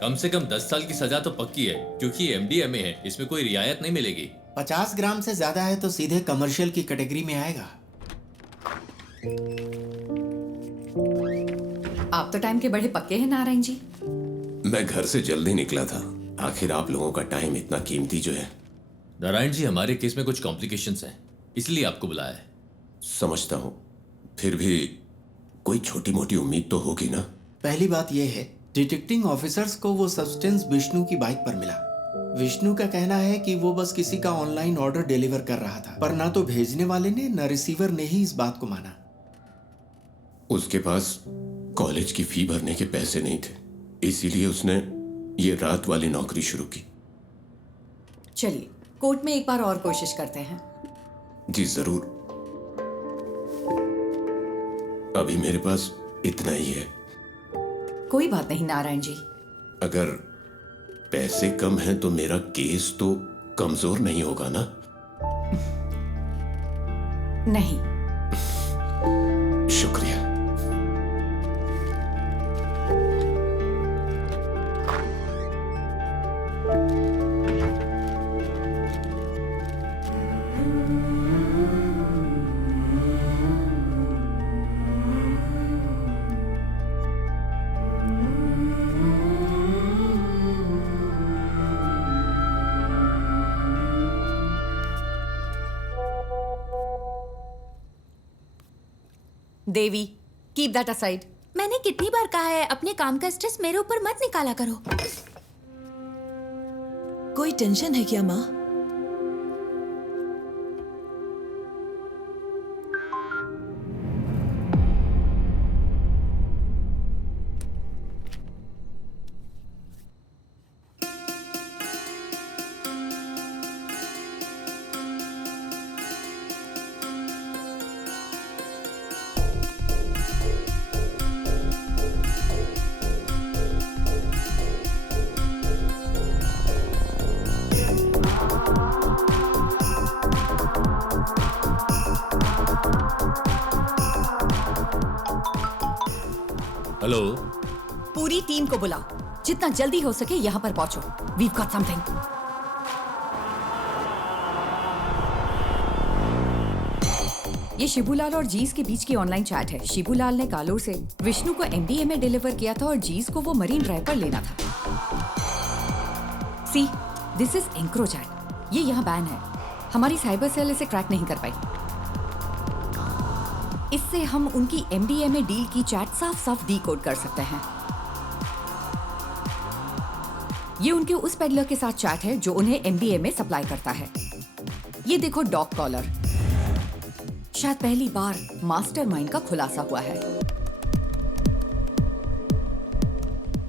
कम से कम 10 साल की सजा तो पक्की है, क्योंकि ये MDMA है, इसमें कोई रियायत नहीं मिलेगी। 50 ग्राम से ज्यादा है तो सीधे कमर्शियल की कैटेगरी में आएगा। आप तो टाइम के बड़े पक्के हैं नारायण जी। मैं घर से जल्दी निकला था, आखिर आप लोगों का टाइम इतना कीमती जो है। नारायण जी, हमारे केस में कुछ कॉम्प्लिकेशंस हैं, इसलिए आपको बुलाया है। समझता हूँ, फिर भी कोई छोटी मोटी उम्मीद तो होगी ना। पहली बात यह है, डिटेक्टिंग ऑफिसर्स को वो सब्सटेंस विष्णु की बाइक पर मिला। विष्णु का कहना है कि वो बस किसी का ऑनलाइन ऑर्डर डिलीवर कर रहा था, पर ना तो भेजने वाले ने न रिसीवर ने ही इस बात को माना। उसके पास कॉलेज की फी भरने के पैसे नहीं थे, इसीलिए उसने ये रात वाली नौकरी शुरू की। चलिए कोर्ट में एक बार और कोशिश करते हैं। जी जरूर, अभी मेरे पास इतना ही है। कोई बात नहीं नारायण जी। अगर पैसे कम हैं तो मेरा केस तो कमजोर नहीं होगा ना? नहीं। शुक्रिया। देवी, कीप दैट असाइड। मैंने कितनी बार कहा है अपने काम का स्ट्रेस मेरे ऊपर मत निकाला करो। कोई टेंशन है क्या माँ? हेलो। पूरी टीम को बुलाओ, जितना जल्दी हो सके यहाँ पर पहुंचो। We've got something. ये शिबूलाल और जीस के बीच की ऑनलाइन चैट है। शिबूलाल ने कालोर से विष्णु को MDMA डिलीवर किया था और जीस को वो मरीन ड्राइव पर लेना था। सी, दिस इज एंक्रोचैट। ये यहाँ बैन है। हमारी साइबर सेल इसे क्रैक नहीं कर पाई। इससे हम उनकी MDMA डील की चैट साफ साफ डीकोड कर सकते हैं। ये उनके उस पेडलर के साथ चैट है जो उन्हें MDMA सप्लाई करता है। ये देखो डॉग कॉलर। शायद पहली बार मास्टरमाइंड का खुलासा हुआ है।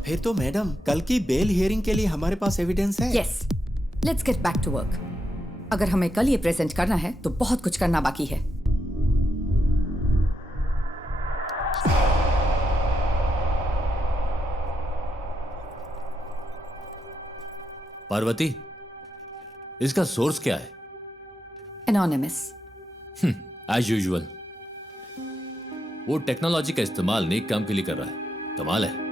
फिर तो मैडम, कल की बेल हियरिंग के लिए हमारे पास एविडेंस है। Yes, let's get back to work. अगर हमें कल ये प्रेजेंट करना है तो बहुत कुछ करना बाकी है। पार्वती, इसका सोर्स क्या है? एनोनिमस। As usual. वो टेक्नोलॉजी का इस्तेमाल नेक काम के लिए कर रहा है। कमाल है।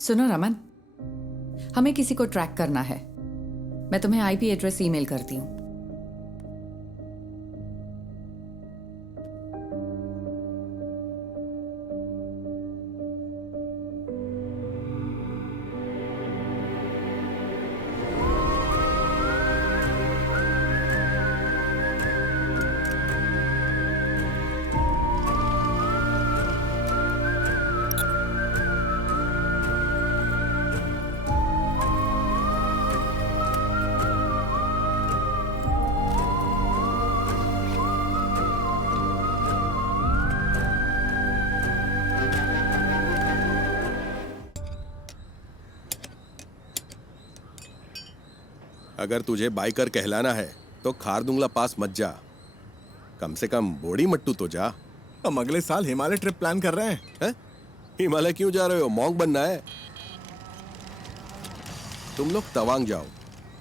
सुनो रमन, हमें किसी को ट्रैक करना है। मैं तुम्हें IP एड्रेस ईमेल करती हूँ। अगर तुझे बाइकर कहलाना है तो खारदुंगला पास मत जा, कम से कम बोडी मट्टू तो जा। हम अगले साल हिमालय ट्रिप प्लान कर रहे हैं। हिमालय क्यों जा रहे हो? मॉन्क बनना है? तुम लोग तवांग जाओ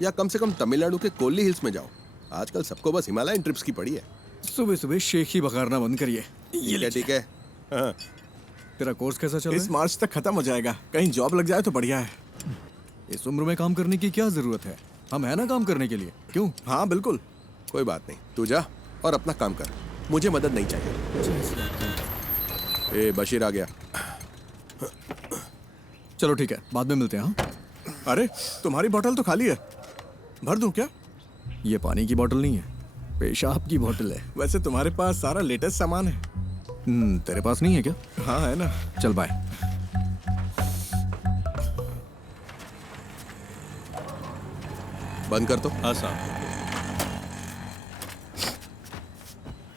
या कम से कम तमिलनाडु के कोल्ली हिल्स में जाओ। आजकल सबको बस हिमालयन ट्रिप्स की पड़ी है। सुबह सुबह शेख ही बघारना बंद करिए। ठीक है। हाँ। तेरा कोर्स कैसा चल रहा है? इस मार्च तक खत्म हो जाएगा। कहीं जॉब लग जाए तो बढ़िया है। इस उम्र में काम करने की क्या जरूरत है? हम है ना काम करने के लिए। क्यों? हाँ बिल्कुल। कोई बात नहीं, तू जा और अपना काम कर, मुझे मदद नहीं चाहिए। ए बशीर आ गया। चलो ठीक है, बाद में मिलते हैं। हाँ? अरे तुम्हारी बोतल तो खाली है, भर दूं क्या? ये पानी की बोतल नहीं है, पेशाब की बोतल है। वैसे तुम्हारे पास सारा लेटेस्ट सामान है। तेरे पास नहीं है क्या? हाँ है ना। चल बाय। बंद कर तो। हाँ साहब।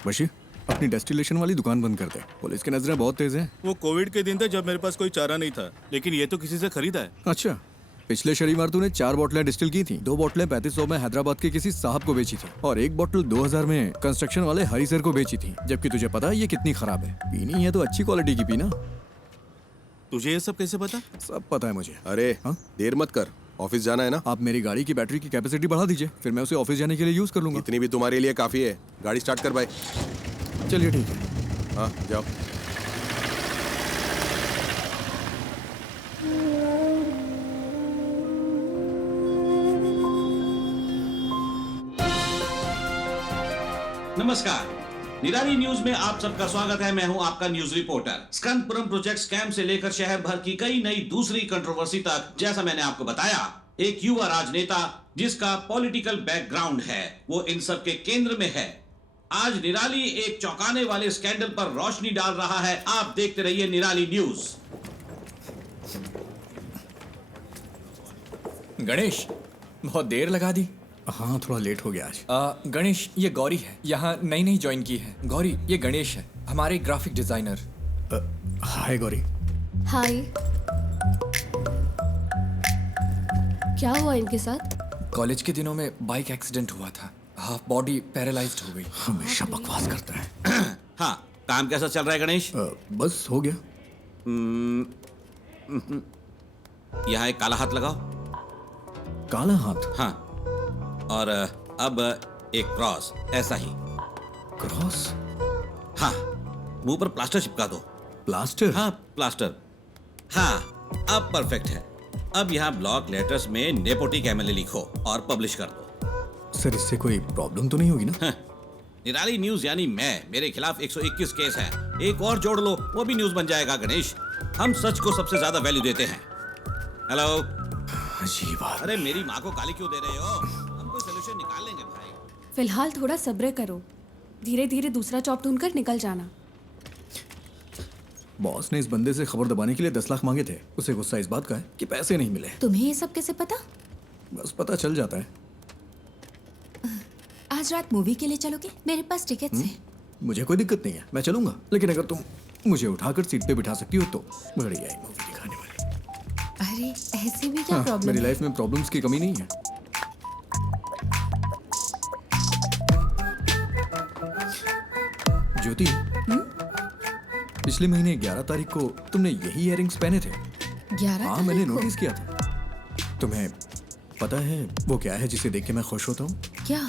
बशीर, अपनी डेस्टिलेशन वाली दुकान बंद कर दे। पुलिस की नजरें बहुत तेज हैं। वो कोविड के दिन थे जब मेरे पास कोई चारा नहीं था, लेकिन ये तो किसी से खरीदा है। अच्छा, पिछले शनिवार तूने 4 बोतलें डिस्टिल की थी। 2 बोतलें 3500 में हैदराबाद के किसी साहब को बेची थी और 1 बोतल 2000 में कंस्ट्रक्शन वाले हरी सर को बेची थी। जबकि तुझे पता है ये कितनी खराब है। पीनी है तो अच्छी क्वालिटी की पीना। तुझे ये सब कैसे पता? सब पता है मुझे। अरे हाँ? देर मत कर, ऑफिस जाना है ना। आप मेरी गाड़ी की बैटरी की कैपेसिटी बढ़ा दीजिए, फिर मैं उसे ऑफिस जाने के लिए यूज कर लूंगा। इतनी भी तुम्हारे लिए काफी है। गाड़ी स्टार्ट कर भाई। चलिए ठीक है। हाँ जाओ। नमस्कार, निराली न्यूज में आप सबका स्वागत है। मैं हूं आपका न्यूज रिपोर्टर। स्कंदपुरम प्रोजेक्ट स्कैम से लेकर शहर भर की कई नई दूसरी कंट्रोवर्सी तक, जैसा मैंने आपको बताया, एक युवा राजनेता जिसका पॉलिटिकल बैकग्राउंड है, वो इन सब के केंद्र में है। आज निराली एक चौंकाने वाले स्कैंडल पर रोशनी डाल रहा है। आप देखते रहिए निराली न्यूज। गणेश, बहुत देर लगा दी। हाँ थोड़ा लेट हो गया आज। गणेश, ये गौरी है, यहाँ नई नई ज्वाइन की है। गौरी, ये गणेश है, हमारे ग्राफिक डिजाइनर। हाय गौरी। हाय। क्या हुआ इनके साथ? कॉलेज के दिनों में बाइक एक्सीडेंट हुआ था, हाफ बॉडी पैरालाइज्ड हो गई। हमेशा बकवास करता है। हाँ, काम कैसा चल रहा है गणेश? बस हो गया। यहाँ एक काला हाथ लगाओ। काला हाथ? हाँ, और अब एक क्रॉस, ऐसा ही। क्रॉस? हाँ, मुंह पर प्लास्टर चिपका दो। प्लास्टर? हाँ, प्लास्टर। हाँ, अब परफेक्ट है। अब यहाँ ब्लॉक लेटर्स में नेपोटिक एमएलए लिखो और पब्लिश कर दो। सर इससे कोई प्रॉब्लम तो नहीं होगी ना? निराली न्यूज यानी मैं, मेरे खिलाफ 121 केस है। एक और जोड़ लो, वो भी न्यूज बन जाएगा गणेश। हम सच को सबसे ज्यादा वैल्यू देते हैं। हेलो। अजीब बात। अरे मेरी माँ को गाली क्यों दे रहे हो? हम कोई सोल्यूशन निकाल लेंगे भाई। फिलहाल थोड़ा सब्र करो, धीरे धीरे दूसरा जॉब ढूंढकर निकल जाना। बॉस ने इस बंदे से खबर दबाने के लिए 10 लाख मांगे थे। उसे गुस्सा इस बात का है कि पैसे नहीं मिले। तुम्हें ये सब कैसे पता? बस पता चल जाता है। आज रात मूवी के लिए चलोगे? मेरे पास टिकट्स हैं। मुझे कोई दिक्कत नहीं है, मैं चलूंगा। लेकिन अगर तुम मुझे उठाकर सीट पे बिठा सकती हो तो बढ़िया है मूवी दिखाने वाली। अरे ऐसे भी क्या प्रॉब्लम? मेरी लाइफ में प्रॉब्लम्स की कमी नहीं है। ज्योति, पिछले महीने 11 तारीख को तुमने यही इयररिंग्स पहने थे। 11? हाँ मैंने नोटिस किया था। तुम्हें पता है वो क्या है जिसे देख के मैं खुश होता हूँ? क्या?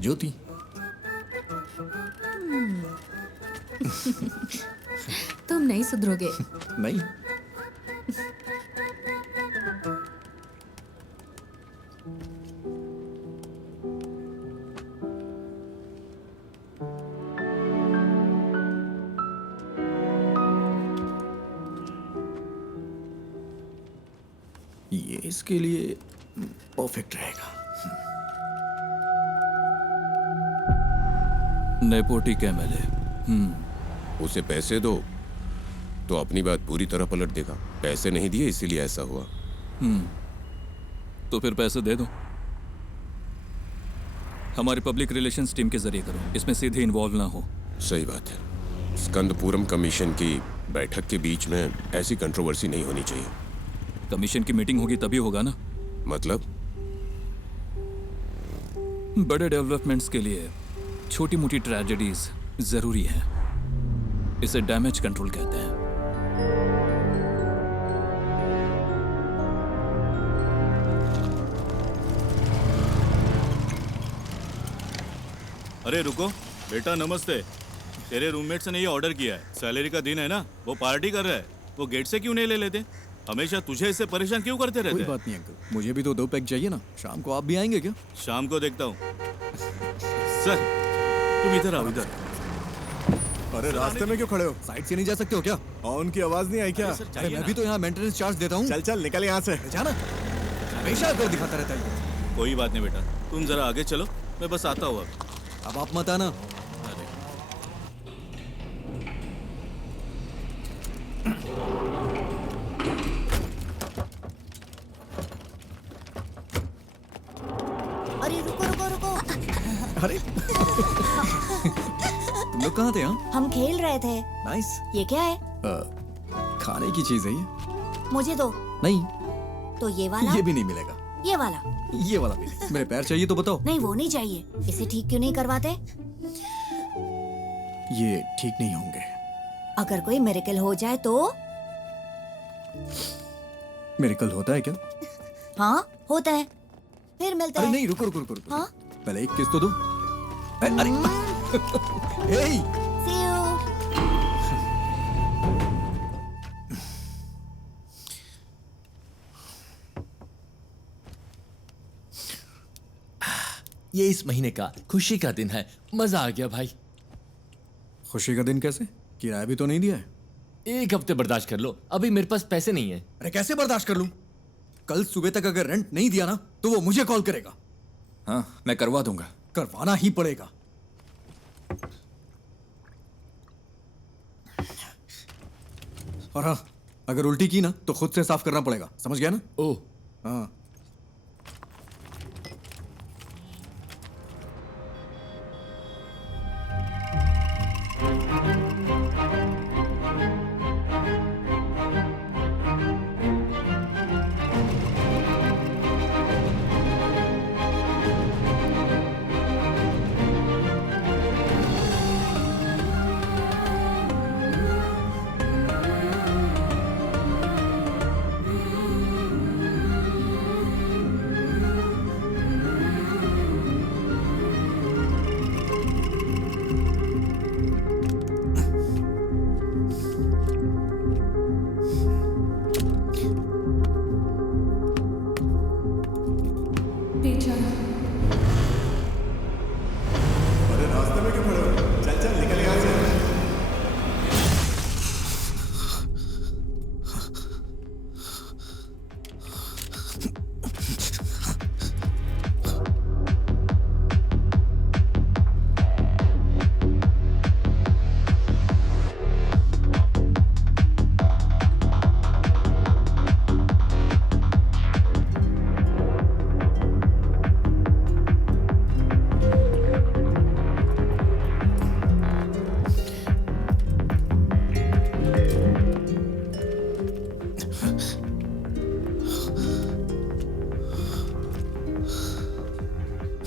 ज्योति। तुम नहीं सुधरोगे। नहीं। ये इसके लिए परफेक्ट रहेगा। नेपोटिक एमएलए। उसे पैसे दो तो अपनी बात पूरी तरह पलट देगा। पैसे नहीं दिए इसीलिए ऐसा हुआ। तो फिर पैसे दे दो। हमारे पब्लिक रिलेशंस टीम के जरिए करो, इसमें सीधे इन्वॉल्व ना हो। सही बात है। स्कंदपुरम कमीशन की बैठक के बीच में ऐसी कंट्रोवर्सी नहीं होनी चाहिए। कमीशन की मीटिंग होगी तभी होगा ना। मतलब? बड़े डेवलपमेंट्स के लिए छोटी मोटी ट्रेजेडीज जरूरी है। इसे डैमेज कंट्रोल कहते हैं। अरे रुको बेटा, नमस्ते। तेरे रूममेट्स ने ये ऑर्डर किया है। सैलरी का दिन है ना, वो पार्टी कर रहा है। वो गेट से क्यों नहीं ले लेते? हमेशा तुझे इससे परेशान क्यों करते रहते हैं? कोई बात नहीं अंकल, मुझे भी तो 2 पैक चाहिए ना। शाम को आप भी आएंगे क्या? शाम को देखता हूँ। सर तुम इधर आओ, इधर। अरे रास्ते में क्यों खड़े हो? साइड से नहीं जा सकते हो क्या? हॉर्न की आवाज नहीं आई क्या? अरे मैं भी तो यहाँ मेंटेनेंस चार्ज देता हूँ। चल चल निकल यहाँ से। जाना, हमेशा तो दिखाता रहता है। कोई बात नहीं बेटा, तुम जरा आगे चलो, मैं बस आता हूँ। अब आप मत आना। अरे रुको रुको रुको। अरे तुम लोग कहाँ थे? हम खेल रहे थे। नाइस। ये क्या है? खाने की चीज है ये। मुझे दो। नहीं। तो ये वाला? ये भी नहीं मिलेगा। ये वाला? ये वाला भी नहीं। मेरे पैर चाहिए तो बताओ। नहीं वो नहीं चाहिए। इसे ठीक क्यों नहीं करवाते? ये ठीक नहीं होंगे। अगर कोई मिरेकल हो जाए तो? मिरेकल होता है क्या? हाँ होता है। फिर मिलते हैं। हैं। नहीं रुको रुको रुको, रुको। हाँ? पहले एक किस तो दो। अरे हे See you. ये इस महीने का खुशी का दिन है। मजा आ गया भाई। खुशी का दिन कैसे? किराया भी तो नहीं दिया है। 1 हफ्ते बर्दाश्त कर लो, अभी मेरे पास पैसे नहीं है। अरे कैसे बर्दाश्त कर लूं? कल सुबह तक अगर रेंट नहीं दिया ना तो वो मुझे कॉल करेगा। हाँ मैं करवा दूंगा। करवाना ही पड़ेगा। और हाँ, अगर उल्टी की ना तो खुद से साफ करना पड़ेगा, समझ गया ना? ओह हाँ।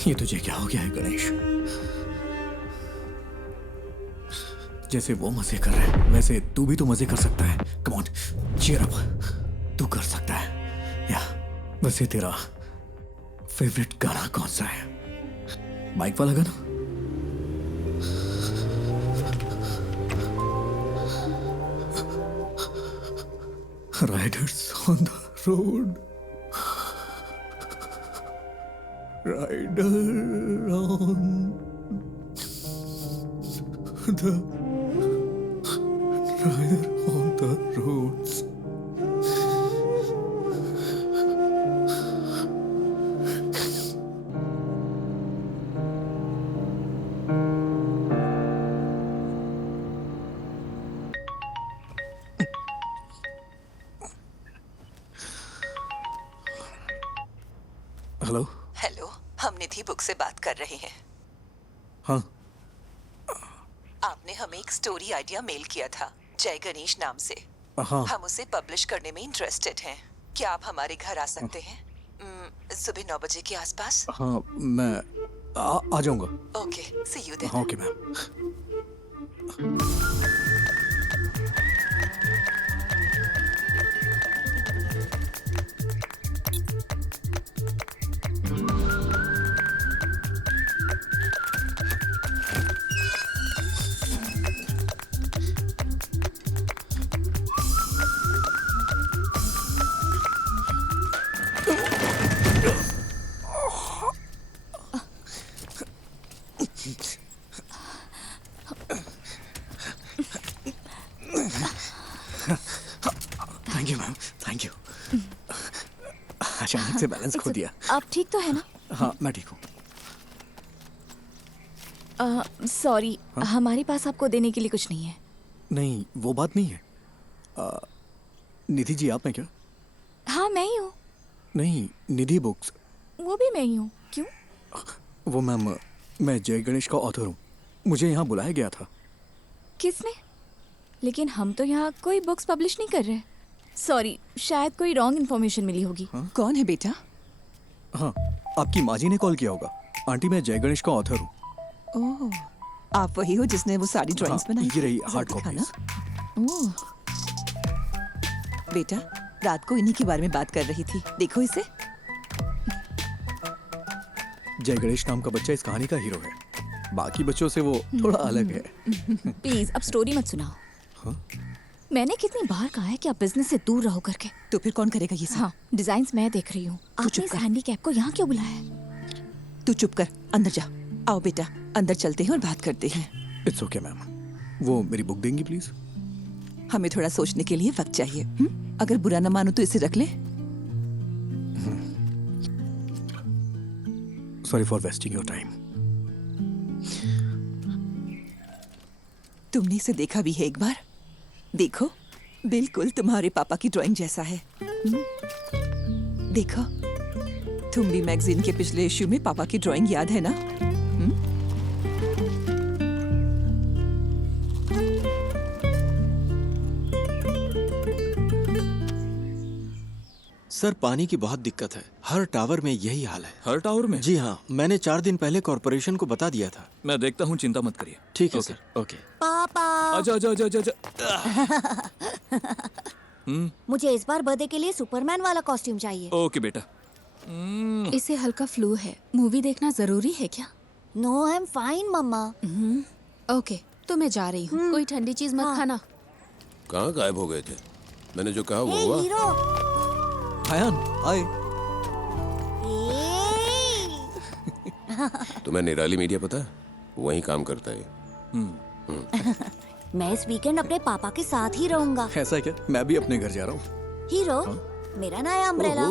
ये तुझे क्या हो गया है गणेश? जैसे वो मजे कर रहे हैं वैसे तू भी तो मजे कर सकता है। कम ऑन, चीयर अप, तू कर सकता है। या वैसे तेरा फेवरेट गाना कौन सा है? बाइक वाला गाना? Riders on the road, rider on the roads. Hello hello, हम निधि बुक से बात कर रहे हैं। हाँ, आपने हमें एक स्टोरी आइडिया मेल किया था जय गणेश नाम से। हाँ। हम उसे पब्लिश करने में इंटरेस्टेड हैं। क्या आप हमारे घर आ सकते हैं सुबह 9 बजे के आसपास? हाँ, मैं आ जाऊंगा। Okay, see you then. हाँ, okay ma'am. Thank you ma'am, thank you. अचानक से बैलेंस खो दिया। आप ठीक तो है ना? हाँ, मैं ठीक हूँ। सॉरी, हमारे पास आपको देने के लिए कुछ नहीं है। नहीं, वो बात नहीं है। निधि जी, आप हैं क्या? हाँ, मैं ही हूँ। नहीं, निधि बुक्स। वो भी मैं ही हूँ। क्यों? वो मैम, मैं जय गणेश का ऑथर हूँ। मुझे यहाँ बुलाया गया था। किसने? लेकिन हम तो यहाँ कोई बुक्स पब्लिश नहीं कर रहे। सॉरी, शायद कोई रॉन्ग इन्फॉर्मेशन मिली होगी। कौन है बेटा? हाँ, आपकी माँ जी ने कॉल किया होगा। आंटी, मैं जय गणेश का ऑथर हूँ। ओह, आप वही हो जिसने वो सारी ड्राइंग्स बनाई? ये रही हार्ड कॉपी। ओह, बेटा, रात को इन्हीं के बारे में बात कर रही थी। देखो इसे। जय गणेश नाम का बच्चा इस कहानी का हीरो है। बाकी बच्चों से वो थोड़ा अलग है। प्लीज अब स्टोरी मत सुनाओ। मैंने कितनी बार कहा है कि आप बिजनेस से दूर रहो करके। तो फिर कौन करेगा ये सब? हाँ, डिजाइन्स मैं देख रही हूँ। आपने इस हैंडीकैप को यहाँ क्यों बुलाया है? तू चुप कर, अंदर जा। आओ बेटा, अंदर चलते हैं और बात करते हैं। It's okay ma'am. वो मेरी बुक देंगी प्लीज? हमें थोड़ा सोचने के लिए वक्त चाहिए। अगर बुरा न मानो तो इसे रख ले। Sorry for wasting your time. तुमने इसे देखा भी है एक बार? देखो, बिल्कुल तुम्हारे पापा की ड्राइंग जैसा है। देखो, तुम भी मैगजीन के पिछले इश्यू में पापा की ड्राइंग याद है ना? सर, पानी की बहुत दिक्कत है। हर टावर में यही हाल है। हर टावर में? जी हाँ, मैंने 4 दिन पहले कॉर्पोरेशन को बता दिया था। मैं देखता हूँ, चिंता मत करिए। ठीक है ओके। सर। ओके। पापा, आजा आजा आजा आजा। मुझे इस बार बर्थडे के लिए सुपरमैन वाला कॉस्ट्यूम चाहिए। ओके बेटा। इसे हल्का फ्लू है। मूवी देखना जरूरी है क्या? No, I am fine mamma. Okay, तो मैं जा रही हूँ। कोई ठंडी चीज मत खाना। कहाँ गायब हो गए थे? मैंने जो कहा वो हुआ? हीरो। हायान, आए। तुम्हें निराली मीडिया पता है? वहीं काम करता है। मैं इस वीकेंड अपने पापा के साथ ही रहूंगा। ऐसा क्या? मैं भी अपने घर जा रहा हूँ। हीरो, मेरा नया अम्ब्रेला।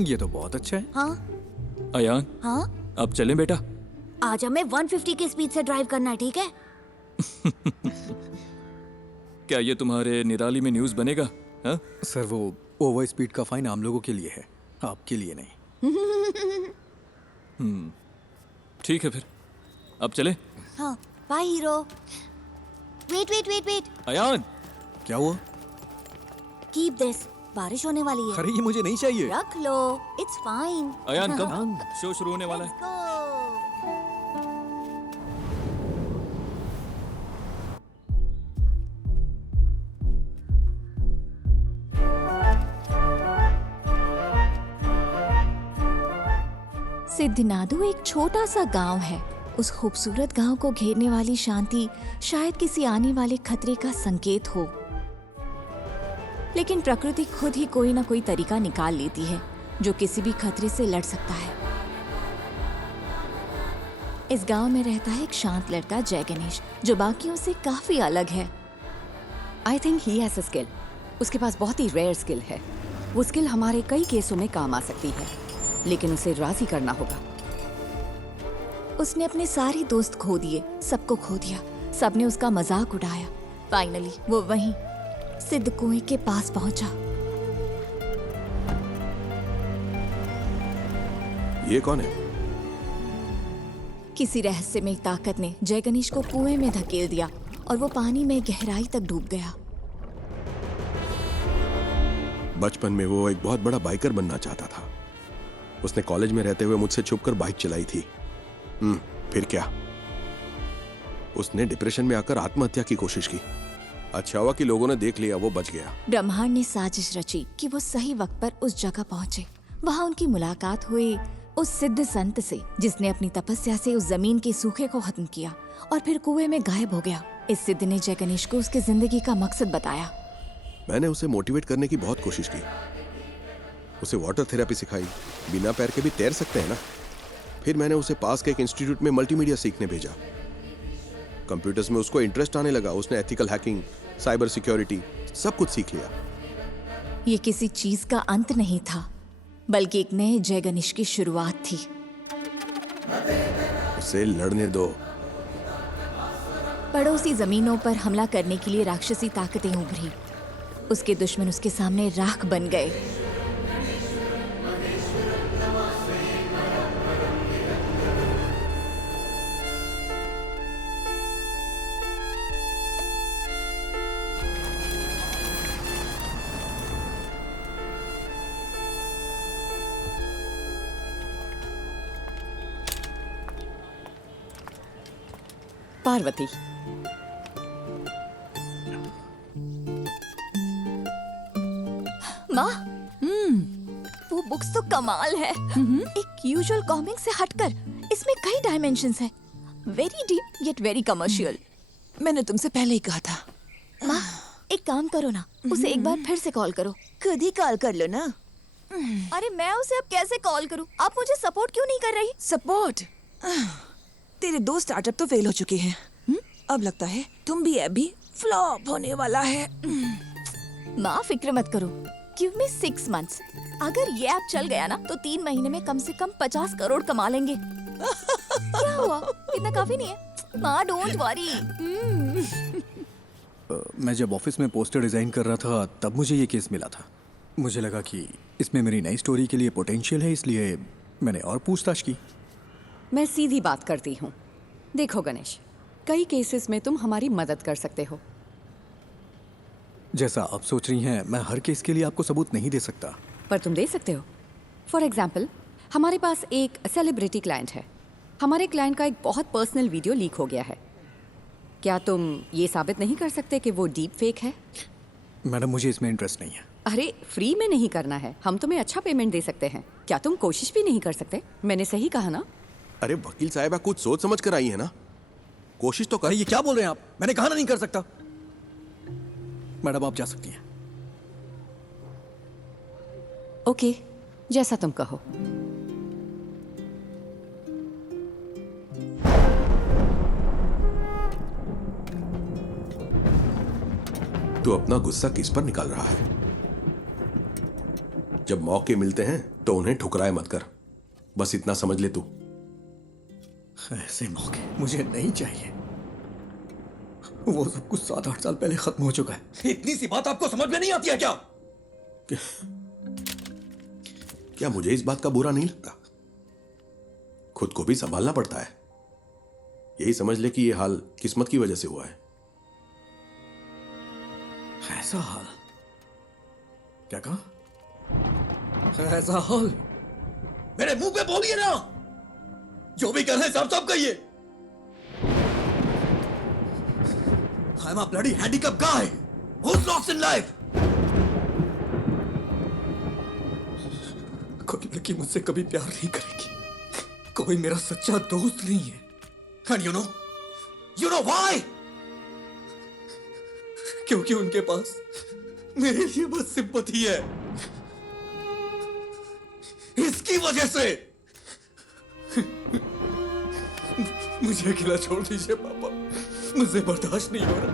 ये तो बहुत अच्छा है। हाँ अयान, हाँ, अब चलें बेटा? आज हमें 150 की स्पीड से ड्राइव करना है, ठीक है? क्या ये तुम्हारे निराली में न्यूज़ बनेगा? हाँ? सर, वो ओवर स्पीड का फाइन आम लोगों के लिए है, आपके लिए नहीं। ठीक है फिर, अब चले? हाँ, bye hero. Wait wait wait wait. Ayaan, क्या हुआ? कीप दिस, बारिश होने वाली है। अरे, ये मुझे नहीं चाहिए। रख लो, it's fine. Ayaan come, show शुरू होने वाला है। सिद्धनादु एक छोटा सा गांव है। उस खूबसूरत गांव को घेरने वाली शांति शायद किसी आने वाले खतरे का संकेत हो, लेकिन प्रकृति खुद ही कोई ना कोई तरीका निकाल लेती है जो किसी भी खतरे से लड़ सकता है। इस गांव में रहता है एक शांत लड़का जय गणेश, जो बाकियों से काफी अलग है। I think he has a skill. उसके पास बहुत ही रेयर स्किल है। वो स्किल हमारे कई केसों में काम आ सकती है, लेकिन उसे राजी करना होगा। उसने अपने सारे दोस्त खो दिए, सबको खो दिया। सबने उसका मजाक उड़ाया। फाइनली वो वहीं सिद्ध कुएं के पास पहुंचा। ये कौन है? किसी रहस्यमय ताकत ने जय गणेश को कुएं में धकेल दिया और वो पानी में गहराई तक डूब गया। बचपन में वो एक बहुत बड़ा बाइकर बनना चाहता था। उसने कॉलेज में रहते हुए मुझसे छुपकर बाइक चलाई थी। फिर क्या? उसने डिप्रेशन में आकर आत्महत्या की कोशिश की। अच्छा हुआ कि लोगों ने देख लिया, वो बच गया। ब्रह्मांड ने साजिश रची कि वो सही वक्त पर उस जगह पहुंचे। वहाँ उनकी मुलाकात हुई उस सिद्ध संत से, जिसने अपनी तपस्या से उस जमीन के सूखे को खत्म किया और फिर कुएं में गायब हो गया। इस सिद्ध ने जय गणेश को उसकी जिंदगी का मकसद बताया। मैंने उसे मोटिवेट करने की बहुत कोशिश की, उसे वाटर थेरेपी सिखाई। बिना पैर के भी तैर सकते हैं ना। फिर मैंने उसे पास के एक इंस्टीट्यूट में मल्टीमीडिया सीखने भेजा। कंप्यूटर्स में उसको इंटरेस्ट आने लगा। उसने एथिकल हैकिंग, साइबर सिक्योरिटी सब कुछ सीख लिया। ये किसी चीज का अंत नहीं था, बल्कि एक नए जय गणेश की शुरुआत थी। उसे लड़ने दो। पड़ोसी जमीनों पर हमला करने के लिए राक्षसी ताकतें उभरी। उसके दुश्मन उसके सामने राख बन गए। पार्वती, माँ, वो बुक्स तो कमाल है। एक यूजुअल कॉमिक से हटकर इसमें कई डायमेंशंस हैं। Very deep yet very commercial. मैंने तुमसे पहले ही कहा था। माँ, एक काम करो ना, उसे एक बार फिर से कॉल करो। खुद ही कॉल कर लो ना। अरे मैं उसे अब कैसे कॉल करूं? आप मुझे सपोर्ट क्यों नहीं कर रही? सपोर्ट? तेरे 2 स्टार्टअप तो फेल हो चुके हैं। अब लगता है तुम भी अभी फ्लॉप होने वाला है। माँ फिक्र मत करो, गिव मी 6 months। अगर ये ऐप चल गया ना तो 3 महीने में कम से कम 50 करोड़ कमा लेंगे। क्या हुआ? इतना काफी नहीं है? माँ डोंट वरी। मैं जब ऑफिस में पोस्टर डिजाइन कर रहा था तब मुझे ये केस मिला था। मुझे लगा कि इसमें मेरी नई स्टोरी के लिए पोटेंशियल है, इसलिए मैंने और पूछताछ की। मैं सीधी बात करती हूँ। देखो गणेश, कई केसेस में तुम हमारी मदद कर सकते हो। जैसा आप सोच रही हैं, मैं हर केस के लिए आपको सबूत नहीं दे सकता। पर तुम दे सकते हो। फॉर एग्जाम्पल, हमारे पास एक सेलिब्रिटी क्लाइंट है। हमारे क्लाइंट का एक बहुत पर्सनल वीडियो लीक हो गया है। क्या तुम ये साबित नहीं कर सकते कि वो डीप फेक है? मैडम, मुझे इसमें इंटरेस्ट नहीं है। अरे फ्री में नहीं करना है, हम तुम्हें अच्छा पेमेंट दे सकते हैं। क्या तुम कोशिश भी नहीं कर सकते? मैंने सही कहा ना? अरे वकील साहबा, कुछ सोच समझ कर आई है ना, कोशिश तो कर। ये क्या बोल रहे हैं आप? मैंने कहा ना नहीं कर सकता। मैडम, आप जा सकती हैं। ओके, जैसा तुम कहो। तू अपना गुस्सा किस पर निकाल रहा है? जब मौके मिलते हैं तो उन्हें ठुकराए मत कर, बस इतना समझ ले तू। ऐसे मौके मुझे नहीं चाहिए। वो सब कुछ 7-8 साल पहले खत्म हो चुका है। इतनी सी बात आपको समझ में नहीं आती है क्या? क्या मुझे इस बात का बुरा नहीं लगता? खुद को भी संभालना पड़ता है। यही समझ ले कि ये हाल किस्मत की वजह से हुआ है। ऐसा हाल? क्या कहा? ऐसा हाल? मेरे मुंह पे बोलिए ना। जो भी कर रहे हैं साफ-साफ कहिए। I'm a bloody handicapped guy who's lost in life. कोई लड़की मुझसे कभी प्यार नहीं करेगी। कोई मेरा सच्चा दोस्त नहीं है। And you know why? क्योंकि उनके पास मेरे लिए बस सिंपैथी है। इसकी वजह से मुझे अकेला छोड़ दीजिए पापा, मुझे बर्दाश्त नहीं हो रहा।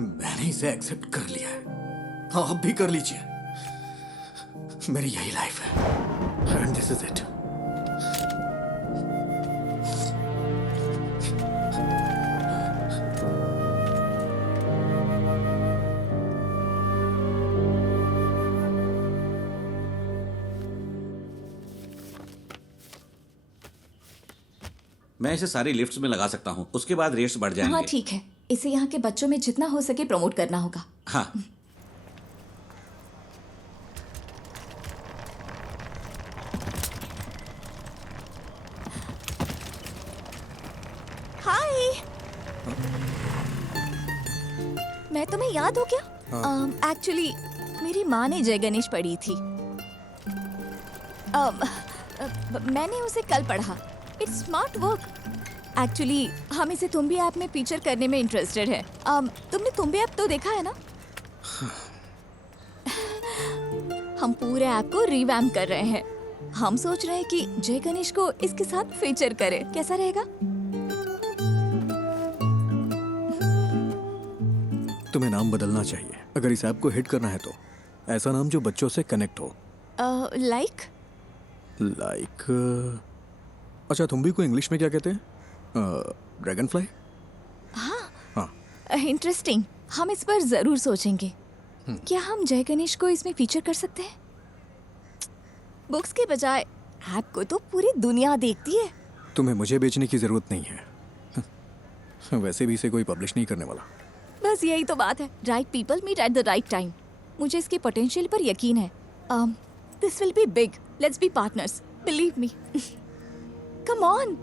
मैंने इसे एक्सेप्ट कर लिया है, हाँ आप भी कर लीजिए। मेरी यही लाइफ है एंड दिस इज इट। मैं इसे सारी लिफ्ट्स में लगा सकता हूँ, उसके बाद रेट्स बढ़ जाएंगे। हाँ ठीक है, इसे यहाँ के बच्चों में जितना हो सके प्रमोट करना होगा। हाँ। हाय। मैं तुम्हें याद हो क्या? एक्चुअली मेरी माँ ने जय गणेश पढ़ी थी। मैंने उसे कल पढ़ा। It's smart work. एक्चुअली हम इसे तुम्बी ऐप में फीचर करने में इंटरेस्टेड है। तुमने तुम्बी ऐप तो देखा है ना? हम पूरे ऐप को रिवैम्प कर रहे हैं। हम सोच रहे हैं कि जय गणेश को इसके साथ फीचर करें। कैसा रहेगा? तुम्हें नाम बदलना चाहिए अगर इस ऐप को हिट करना है तो। ऐसा नाम जो बच्चों से कनेक्ट हो। लाइक अच्छा, तुम्बी को इंग्लिश में क्या कहते हैं? Dragon fly. हाँ, इंटरेस्टिंग। हम इस पर जरूर सोचेंगे। क्या हम जय गणेश को इसमें फीचर कर सकते हैं? बुक्स के बजाय ऐप को तो पूरी दुनिया देखती है। तुम्हें मुझे बेचने की जरूरत नहीं है। वैसे भी इसे कोई पब्लिश नहीं करने वाला। बस यही तो बात है। Right people meet at the right time. मुझे इसके पोटेंशियल पर यकीन है। This will be big. Let's be partners. Believe me. Come on.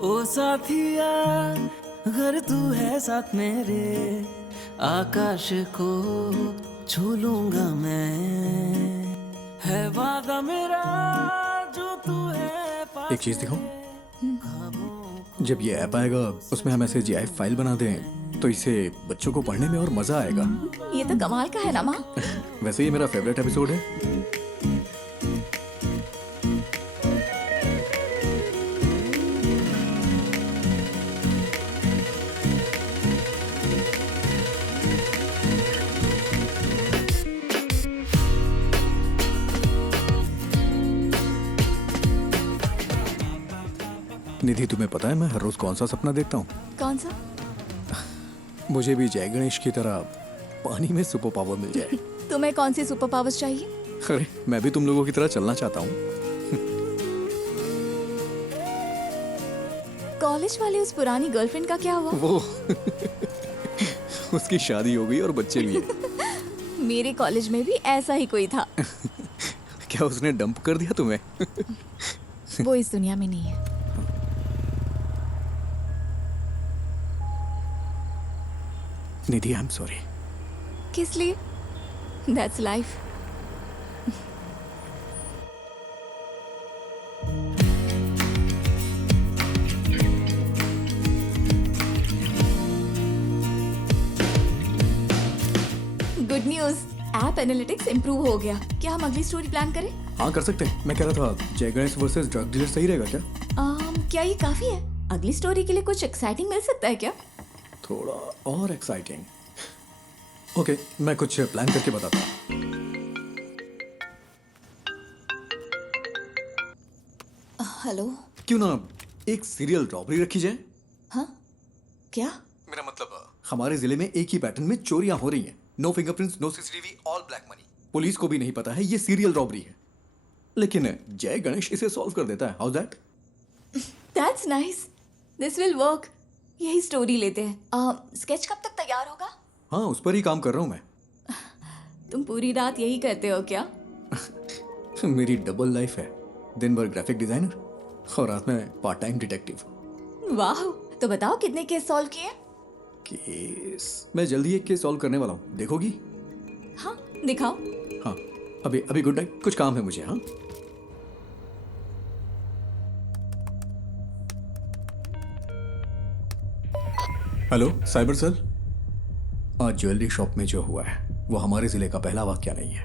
ओ साथिया, अगर तू है साथ मेरे, आकाश को छू लूंगा मैं। है वादा मेरा जो तू है पास। एक चीज दिखाऊं? जब ये ऐप आएगा उसमें हम ऐसे GIF फाइल बना दें तो इसे बच्चों को पढ़ने में और मजा आएगा। ये तो कमाल का है ना माँ। वैसे ये मेरा फेवरेट एपिसोड है। निधि, तुम्हें पता है मैं हर रोज कौन सा सपना देखता हूँ? कौन सा? मुझे भी जय गणेश की तरह पानी में सुपर पावर मिल जाए। तुम्हें कौन सी सुपर पावर्स चाहिए? अरे मैं भी तुम लोगों की तरह चलना चाहता हूँ। कॉलेज वाली उस पुरानी गर्लफ्रेंड का क्या हुआ? वो उसकी शादी हो गई और बच्चे भी हैं। मेरे कॉलेज में भी ऐसा ही कोई था। क्या उसने डंप कर दिया तुम्हें? वो इस दुनिया में नहीं है। निधि, आई एम सॉरी। किस लिए? That's life. Good news, app analytics improve हो गया। क्या हम अगली स्टोरी प्लान करें? हाँ, कर सकते हैं। मैं कह रहा था जय गणेश वर्सेस ड्रग डीलर सही रहेगा क्या? क्या ये काफी है? अगली स्टोरी के लिए कुछ एक्साइटिंग मिल सकता है क्या? थोड़ा और एक्साइटिंग। ओके, मैं कुछ प्लान करके बताता हूँ। हेलो। क्यों ना एक सीरियल रॉबरी रखी जाए? हाँ, क्या? मेरा मतलब हमारे जिले में एक ही पैटर्न में चोरियां हो रही हैं। No fingerprints, no CCTV, all black money. Police को भी नहीं पता है ये सीरियल रॉबरी है, लेकिन जय गणेश इसे सॉल्व कर देता है। How that? That's nice. This will work. यही स्टोरी लेते हैं। स्केच कब तक तैयार होगा? हाँ, उस पर ही काम कर रहा हूँ मैं। तुम पूरी रात यही करते हो क्या? मेरी डबल लाइफ है। दिन भर ग्राफिक डिजाइनर और रात में पार्ट टाइम डिटेक्टिव। वाह, तो बताओ कितने केस सॉल्व किए? केस मैं जल्दी एक केस सॉल्व करने वाला हूँ, देखोगी? हाँ, दिखाओ। हाँ, अभी गुड नाइट, कुछ काम है मुझे। हाँ, हेलो साइबर सेल। आज ज्वेलरी शॉप में जो हुआ है वो हमारे जिले का पहला वाकया नहीं है।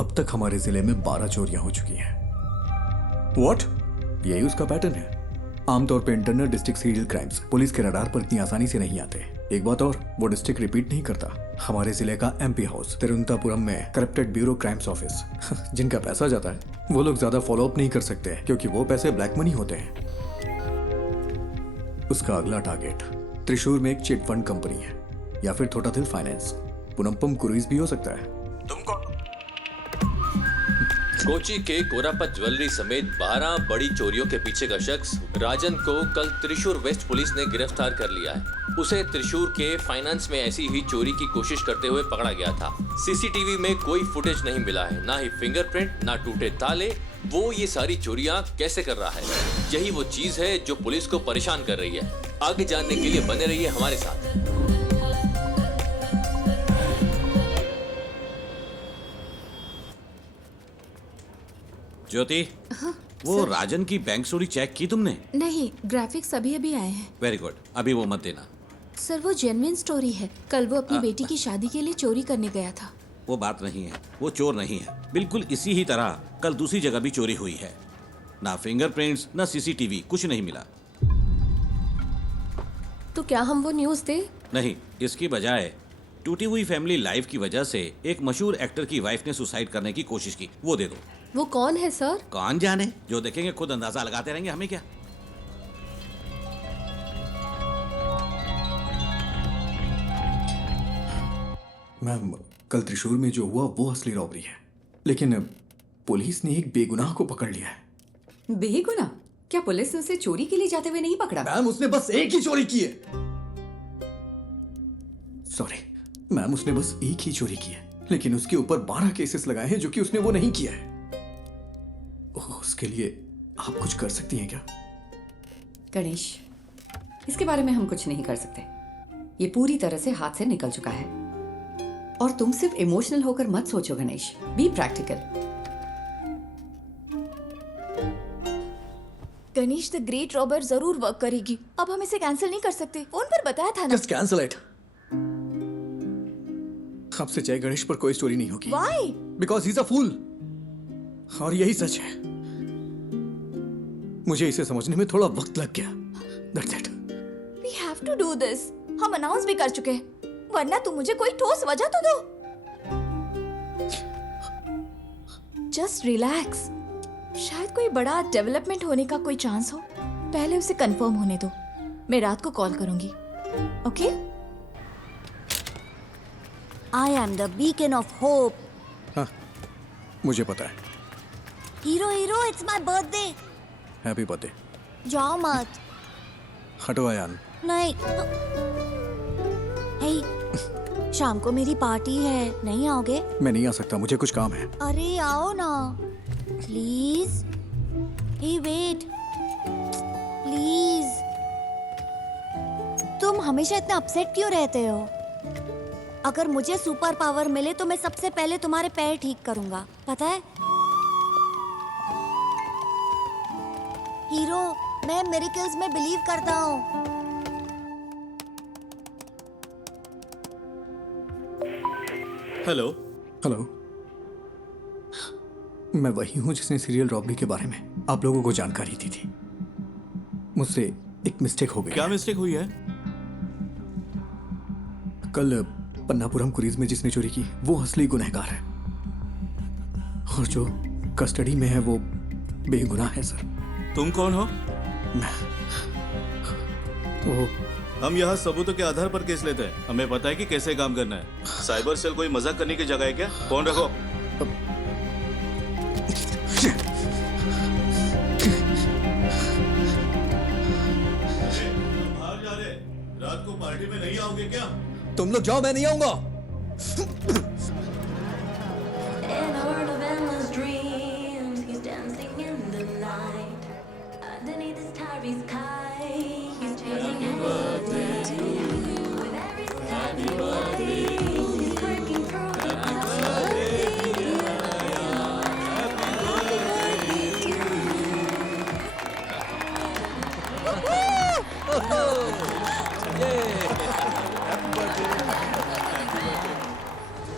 अब तक हमारे जिले में 12 चोरियां हो चुकी हैं। व्हाट? यही उसका पैटर्न है। आमतौर पे internal district serial crimes police के रडार पर इतनी आसानी से नहीं आते। एक बात और, वो डिस्ट्रिक्ट रिपीट नहीं करता। हमारे जिले का MP हाउस तिरुवनंतपुरम में करप्टेड ब्यूरो क्राइम्स ऑफिस जिनका पैसा जाता है वो लोग ज्यादा फॉलो अप नहीं कर सकते क्योंकि वो पैसे ब्लैक मनी होते हैं। उसका अगला टारगेट त्रिशूर में एक चिट फंड कंपनी है या फिर थोटाथिल फाइनेंस, पुनम्पम क्रूइज भी हो सकता है। तुम कौन? कोची के कोरापत ज्वेलरी समेत 12 बड़ी चोरियों के पीछे का शख्स राजन को कल त्रिशूर वेस्ट पुलिस ने गिरफ्तार कर लिया है। उसे त्रिशूर के फाइनेंस में ऐसी ही चोरी की कोशिश करते हुए पकड़ा गया था। सीसीटीवी में कोई फुटेज नहीं मिला है, ना ही फिंगरप्रिंट, ना टूटे ताले। वो ये सारी चोरियां कैसे कर रहा है, यही वो चीज है जो पुलिस को परेशान कर रही है। आगे जानने के लिए बने रहिए हमारे साथ। ज्योति, वो राजन की बैंक चोरी चेक की तुमने? नहीं, ग्राफिक्स अभी अभी आए हैं। वेरी गुड, अभी वो मत देना। सर वो जेन्युइन स्टोरी है। कल वो अपनी बेटी की शादी के लिए चोरी करने गया था। वो बात नहीं है, वो चोर नहीं है। बिल्कुल इसी ही तरह कल दूसरी जगह भी चोरी हुई है। ना फिंगरप्रिंट्स, ना सीसीटीवी, कुछ नहीं मिला। तो क्या हम वो न्यूज़ दे? नहीं, इसकी बजाय टूटी हुई फैमिली लाइफ की वजह से एक मशहूर एक्टर की वाइफ ने सुसाइड करने की कोशिश की, वो दे दो। वो कौन है सर? कौन जाने, जो देखेंगे खुद अंदाजा लगाते रहेंगे, हमें क्या। मैम, कल त्रिशूर में जो हुआ वो असली रॉबरी है, लेकिन पुलिस ने एक बेगुनाह को पकड़ लिया है। बेगुनाह? क्या पुलिस ने उसे चोरी के लिए जाते हुए नहीं पकड़ा? मैम, उसने बस एक ही चोरी की है। सॉरी मैम, उसने बस एक ही चोरी की है, लेकिन उसके ऊपर 12 केसेस लगाए हैं जो कि उसने वो नहीं किया है। उसके लिए आप कुछ कर सकती हैं क्या? गणेश, इसके बारे में हम कुछ नहीं कर सकते। ये पूरी तरह से हाथ से निकल चुका है। और तुम सिर्फ इमोशनल होकर मत सोचो Ganesh, be practical. Ganesh the great robber जरूर वर्क करेगी। अब हम इसे कैंसिल नहीं कर सकते, फोन पर बताया था ना। Just cancel it. आपसे जय गणेश पर कोई स्टोरी नहीं होगी। Why? Because he is a fool. और यही सच है। मुझे इसे समझने में थोड़ा वक्त लग गया। That's it. We have to do this. हम अनाउंस भी कर चुके हैं, वरना तुम मुझे कोई ठोस वजह तो दो। Just relax. शायद कोई बड़ा डेवलपमेंट होने का कोई चांस हो। पहले उसे कंफर्म होने दो। मैं रात को कॉल करूंगी। Okay? I am the beacon of hope. हाँ, मुझे पता है। Hero, it's my birthday. Happy birthday. जाओ मत। हटो अयान। नहीं। हे, शाम को मेरी पार्टी है, नहीं आओगे? मैं नहीं आ सकता, मुझे कुछ काम है। अरे आओ ना, प्लीज। Hey wait, please. तुम हमेशा इतना अपसेट क्यों रहते हो? अगर मुझे सुपर पावर मिले तो मैं सबसे पहले तुम्हारे पैर ठीक करूंगा, पता है? हीरो, मैं मिरेकल्स में बिलीव करता हूँ। हेलो। हेलो, मैं वही हूँ जिसने सीरियल रॉबरी के बारे में आप लोगों को जानकारी दी थी। मुझसे एक मिस्टेक हो गई। क्या मिस्टेक हुई है? कल पन्नापुरम क्रूज में जिसने चोरी की वो असली गुनहगार है, और जो कस्टडी में है वो बेगुनाह है सर। तुम कौन हो? वो हम यहाँ सबूतों के आधार पर केस लेते हैं। हमें पता है कि कैसे काम करना है। साइबर सेल कोई मजाक करने की जगह है क्या? फोन रखो। बाहर जा रहे, रात को पार्टी में नहीं आओगे क्या? तुम लोग जाओ, मैं नहीं आऊंगा।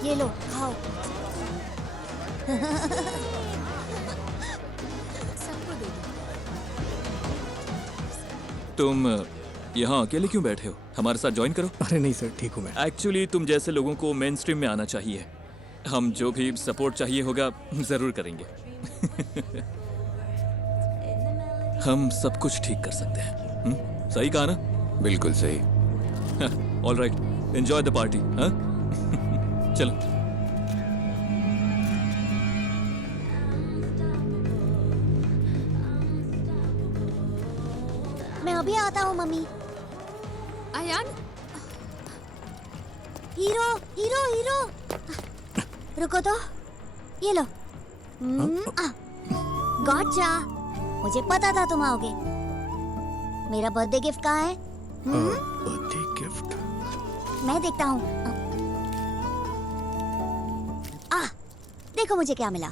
ये लो, खाओ। सबको दे दो। तुम यहाँ अकेले क्यों बैठे हो? हमारे साथ ज्वाइन करो। अरे नहीं सर, ठीक हूँ मैं। एक्चुअली तुम जैसे लोगों को मेन स्ट्रीम में आना चाहिए। हम जो भी सपोर्ट चाहिए होगा जरूर करेंगे। हम सब कुछ ठीक कर सकते हैं। सही कहा ना? बिल्कुल सही। All right, enjoy the party. चलो। अभी आता हूँ mummy. Ayaan, hero hero hero, रुको तो, ये लो। गॉटचा, मुझे पता था तुम आओगे। मेरा बर्थडे गिफ्ट कहाँ है? Birthday gift? मैं देखता हूँ। देखो मुझे क्या मिला।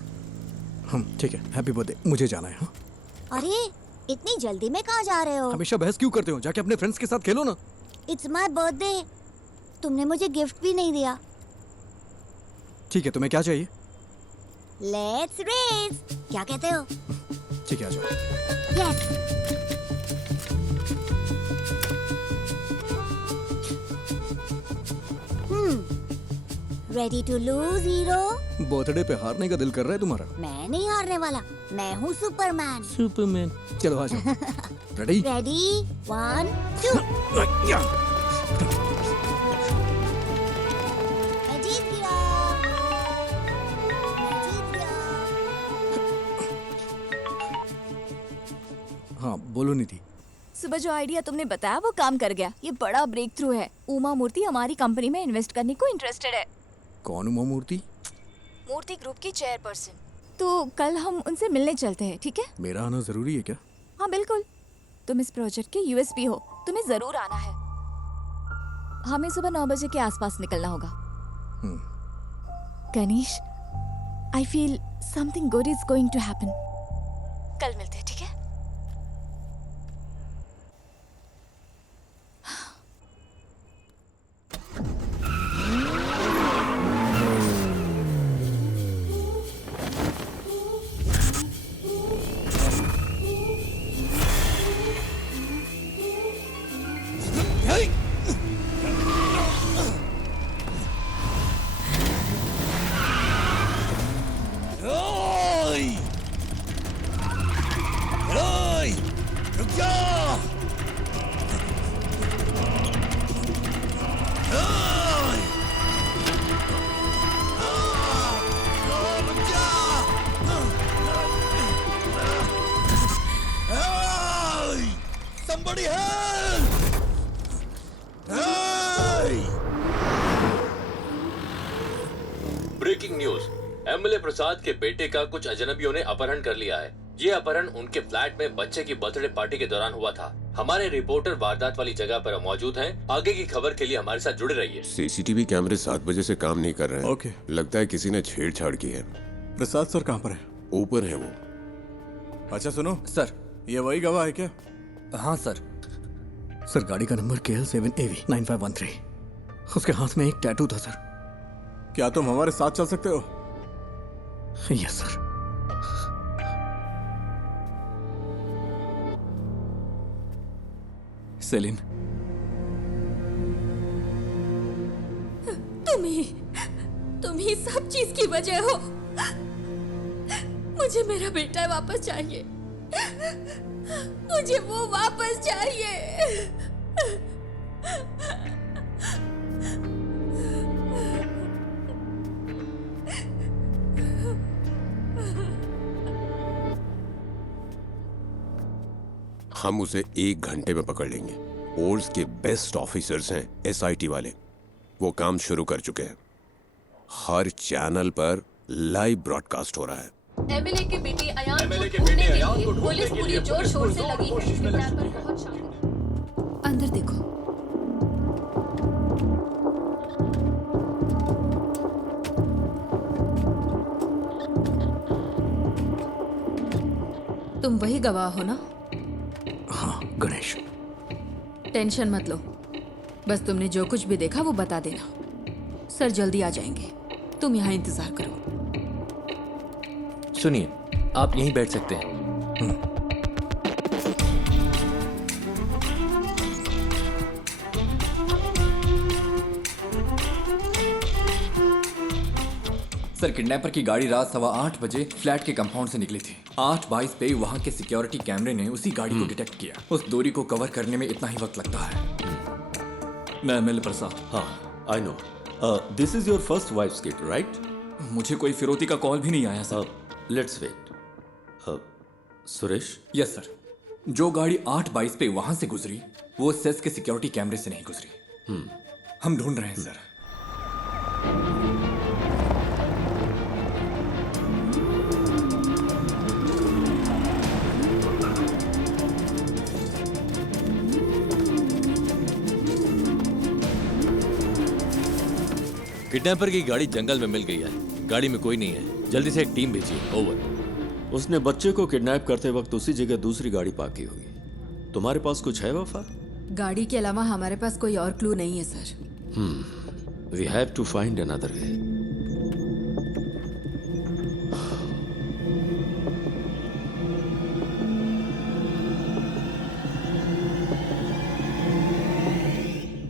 ठीक है, हैप्पी बर्थडे। मुझे जाना है। हाँ? अरे इतनी जल्दी में कहाँ जा रहे हो? हमेशा बहस क्यों करते हो? जाके अपने फ्रेंड्स के साथ खेलो ना। इट्स माय बर्थडे, तुमने मुझे गिफ्ट भी नहीं दिया। ठीक है, तुम्हें क्या चाहिए? लेट्स रेस, क्या कहते हो? ठीक है, आ जाओ। Yes. Ready to lose hero? Birthday पे हारने का दिल कर रहा है तुम्हारा? मैं नहीं हारने वाला, मैं हूँ सुपरमैन। सुपरमैन, चलो आ जाओ। रेडी? रेडी, 1 2। मैं जीत गया। हाँ बोलो निधि। सुबह जो आइडिया तुमने बताया वो काम कर गया। ये बड़ा ब्रेक थ्रू है। उमा मूर्ति हमारी कंपनी में इन्वेस्ट करने को इंटरेस्टेड है। कौन उमा मूर्ति? मूर्ति ग्रुप की चेयरपर्सन। तो कल हम उनसे मिलने चलते हैं, ठीक है? मेरा आना जरूरी है क्या? हाँ बिल्कुल, तुम इस प्रोजेक्ट के यूएसपी हो, तुम्हें जरूर आना है। हमें सुबह 9 बजे के आसपास निकलना होगा। Ganesh, I feel something good is going to happen. कल मिलते हैं, ठीक है? ब्रेकिंग न्यूज, एमएलए प्रसाद के बेटे का कुछ अजनबियों ने अपहरण कर लिया है। ये अपहरण उनके फ्लैट में बच्चे की बर्थडे पार्टी के दौरान हुआ था। हमारे रिपोर्टर वारदात वाली जगह पर मौजूद हैं। आगे की खबर के लिए हमारे साथ जुड़े रहिए। सीसीटीवी कैमरे 7 बजे से काम नहीं कर रहे हैं। ओके। लगता है किसी ने छेड़छाड़ की है। प्रसाद सर कहाँ पर है? ऊपर है वो। अच्छा सुनो सर, ये वही गवाह है क्या? हाँ सर। सर गाड़ी का नंबर KL7AV 9513। उसके हाथ में एक टैटू था सर। क्या तुम हमारे साथ चल सकते हो? Yes sir. सेलिन, तुम ही सब चीज की वजह हो। मुझे मेरा बेटा वापस चाहिए। मुझे वो वापस चाहिए। हम उसे 1 घंटे में पकड़ लेंगे। ओर्स के बेस्ट ऑफिसर्स हैं SIT वाले। वो काम शुरू कर चुके हैं। हर चैनल पर लाइव ब्रॉडकास्ट हो रहा है। एमएलए के बेटे अयान को ढूंढने के लिए पुलिस पूरी जोर शोर से लगी है। अंदर देखो। तुम वही गवाह हो ना? हाँ गणेश। टेंशन मत लो, बस तुमने जो कुछ भी देखा वो बता देना। सर जल्दी आ जाएंगे, तुम यहाँ इंतजार करो। सुनिए, आप यहीं बैठ सकते हैं। सर, किडनैपर की गाड़ी रात 8:15 बजे फ्लैट के कंपाउंड से निकली थी। 8:22 पे वहाँ के सिक्योरिटी कैमरे ने उसी गाड़ी को डिटेक्ट किया। उस दूरी को कवर करने में इतना ही वक्त लगता है। मैं एमएलए प्रसाद। हाँ, I know. This is your first wife's kid, right? मुझे कोई फिरौती का कॉल भी नहीं आया sir. Let's wait. Suresh? Yes sir. जो गाड़ी 8:22 पे वहां से गुजरी वो सेस के सिक्योरिटी कैमरे से नहीं गुजरी। हम ढूंढ रहे हैं सर। किडनैपर की गाड़ी जंगल में मिल गई है। गाड़ी में कोई नहीं है। जल्दी से एक टीम भेजिए। ओवर। उसने बच्चे को किडनैप करते वक्त उसी जगह दूसरी गाड़ी पार्क की होगी। तुम्हारे पास कुछ है वफा? गाड़ी के अलावा हमारे पास कोई और क्लू नहीं है sir. We have to find another way.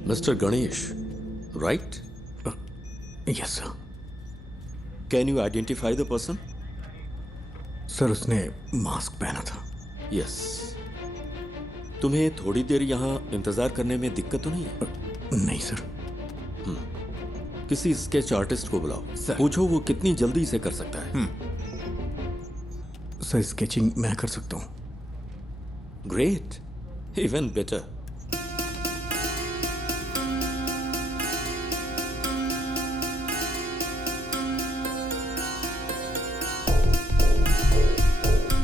Mister Ganesh, right? Yes sir. Can you identify the person? Sir उसने मास्क पहना था। यस। तुम्हें थोड़ी देर यहाँ इंतजार करने में दिक्कत तो नहीं है? नहीं सर। किसी स्केच आर्टिस्ट को बुलाओ। सर। पूछो वो कितनी जल्दी इसे कर सकता है। सर स्केचिंग मैं कर सकता हूँ। Great, even better.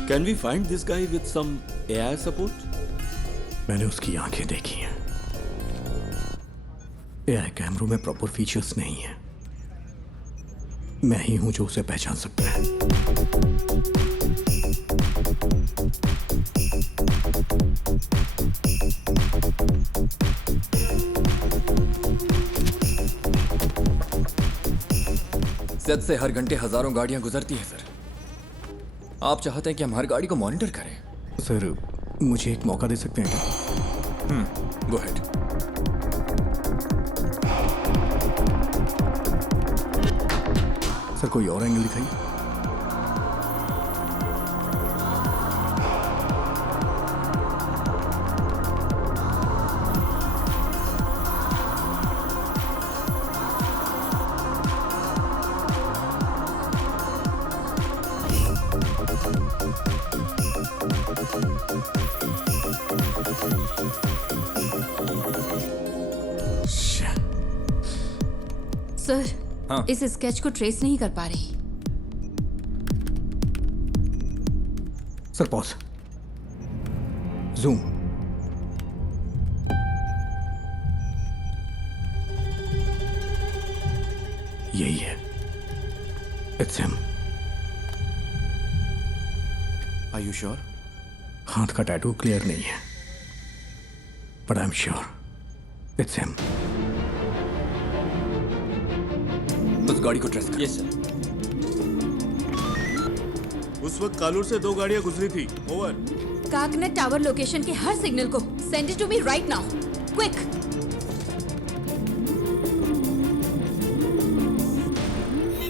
Can we find this guy with some AI support? मैंने उसकी आंखें देखी हैं। AI कैमरों में प्रॉपर फीचर्स नहीं है। मैं ही हूं जो उसे पहचान सकता है। सेट से हर घंटे हजारों गाड़ियां गुजरती हैं सर। आप चाहते हैं कि हम हर गाड़ी को मॉनिटर करें? सर मुझे एक मौका दे सकते हैं क्या? Go ahead. सर कोई और एंगल दिखाइए। सर इस स्केच को ट्रेस नहीं कर पा रही। Sir pause, zoom. यही है, it's him. Are you sure? हाथ का टैटू क्लियर नहीं है, but I am sure it's him. उस गाड़ी को ट्रेस करो। Yes sir. उस वक्त कालूर से 2 गाड़ियां गुजरी थी। ओवर। काकनेट टावर लोकेशन के हर सिग्नल को send it to me right now, quick.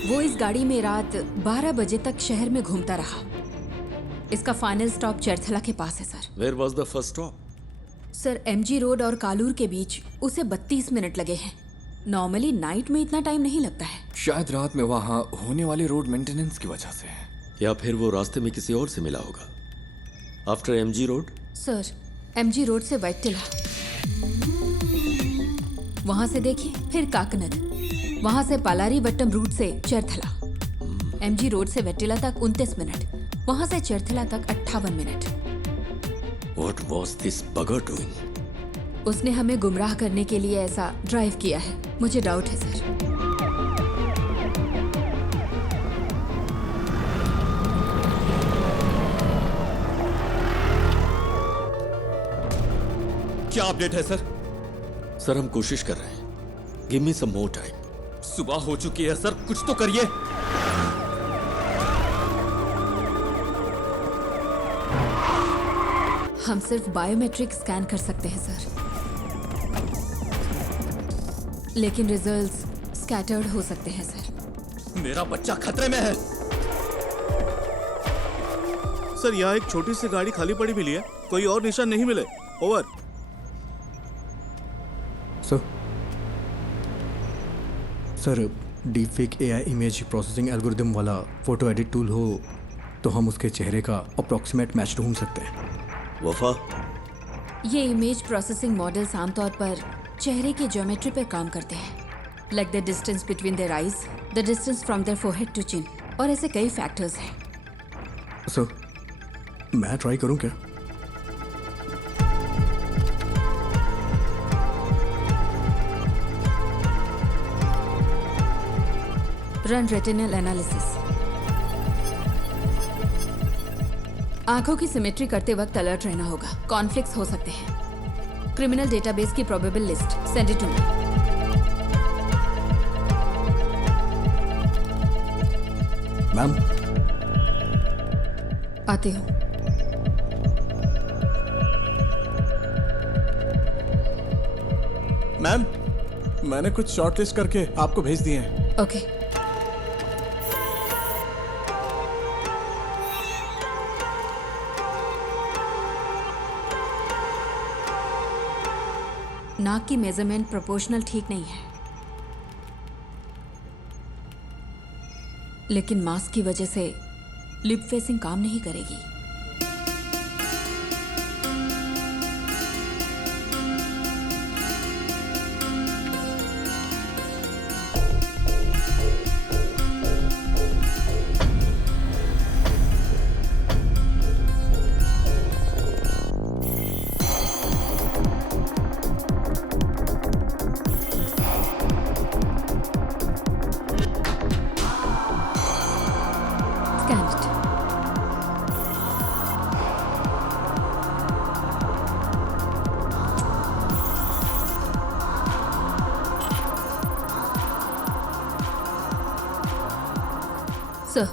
वो इस गाड़ी में रात 12 बजे तक शहर में घूमता रहा। इसका फाइनल स्टॉप चरथला के पास है sir. Where was the first stop? Sir MG road और कालूर के बीच उसे 32 मिनट लगे हैं। नॉर्मली नाइट में इतना टाइम नहीं लगता है। शायद रात में वहां होने वाले रोड मेंटेनेंस की वजह से है, या फिर वो रास्ते में किसी और से मिला होगा। After MG road? Sir MG road से वैटिला, वहां से देखिए, फिर काकनद, वहां से पालारी वट्टम रूट से चरथला। एमजी रोड से वैटिला तक 29 मिनट, वहां से चरथला तक 58 minute. What was this bugger doing? उसने हमें गुमराह करने के लिए ऐसा ड्राइव किया है। मुझे डाउट है सर। क्या अपडेट है सर? सर हम कोशिश कर रहे हैं। गिव मी सम मोर टाइम। सुबह हो चुकी है सर, कुछ तो करिए। हम सिर्फ बायोमेट्रिक स्कैन कर सकते हैं सर, लेकिन रिजल्ट्स स्कैटर्ड हो सकते हैं सर। मेरा बच्चा खतरे में है। सर यहाँ एक छोटी सी गाड़ी खाली पड़ी मिली है, कोई और निशान नहीं मिले। Over. Sir deepfake AI image processing algorithm वाला फोटो एडिट टूल हो तो हम उसके चेहरे का अप्रॉक्सीमेट मैच ढूंढ सकते हैं। वफा, ये इमेज प्रोसेसिंग मॉडल्स आमतौर पर चेहरे की ज्योमेट्री पर काम करते हैं, like the distance between their eyes, the distance from their forehead to chin, और ऐसे कई फैक्टर्स हैं। सर, मैं ट्राई करूं क्या? Run retinal analysis. आंखों की सिमेट्री करते वक्त अलर्ट रहना होगा, कॉन्फ्लिक्ट्स हो सकते हैं। क्रिमिनल डेटाबेस की probable list, send it to me. Ma'am, आते हो। मैम, मैंने कुछ शॉर्टलिस्ट करके आपको भेज दिए हैं। ओके। नाक की मेजरमेंट प्रोपोर्शनल ठीक नहीं है, लेकिन मास्क की वजह से लिप फेसिंग काम नहीं करेगी। सर,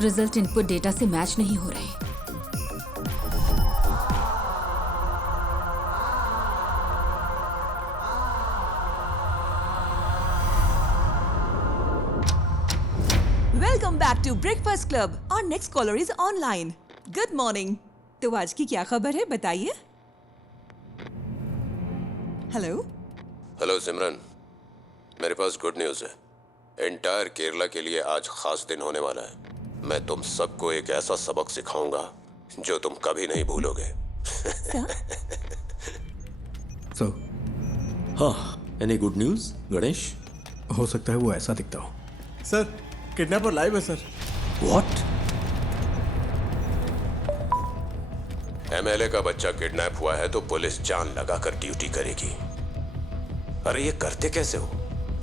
रिजल्ट इनपुट डेटा से मैच नहीं हो रहे। Welcome back to breakfast club. और next caller is online. Good morning. तो आज की क्या खबर है, बताइए। हेलो। हेलो सिमरन, मेरे पास गुड न्यूज़ है। एंटायर केरला के लिए आज खास दिन होने वाला है। मैं तुम सबको एक ऐसा सबक सिखाऊंगा जो तुम कभी नहीं भूलोगे। सो, हाँ, एनी गुड न्यूज़ गणेश? हो सकता है वो ऐसा दिखता हो। सर, किडनैपर लाइव है सर। व्हाट? एमएलए का बच्चा किडनैप हुआ है तो पुलिस जान लगाकर ड्यूटी करेगी। अरे ये करते कैसे हो?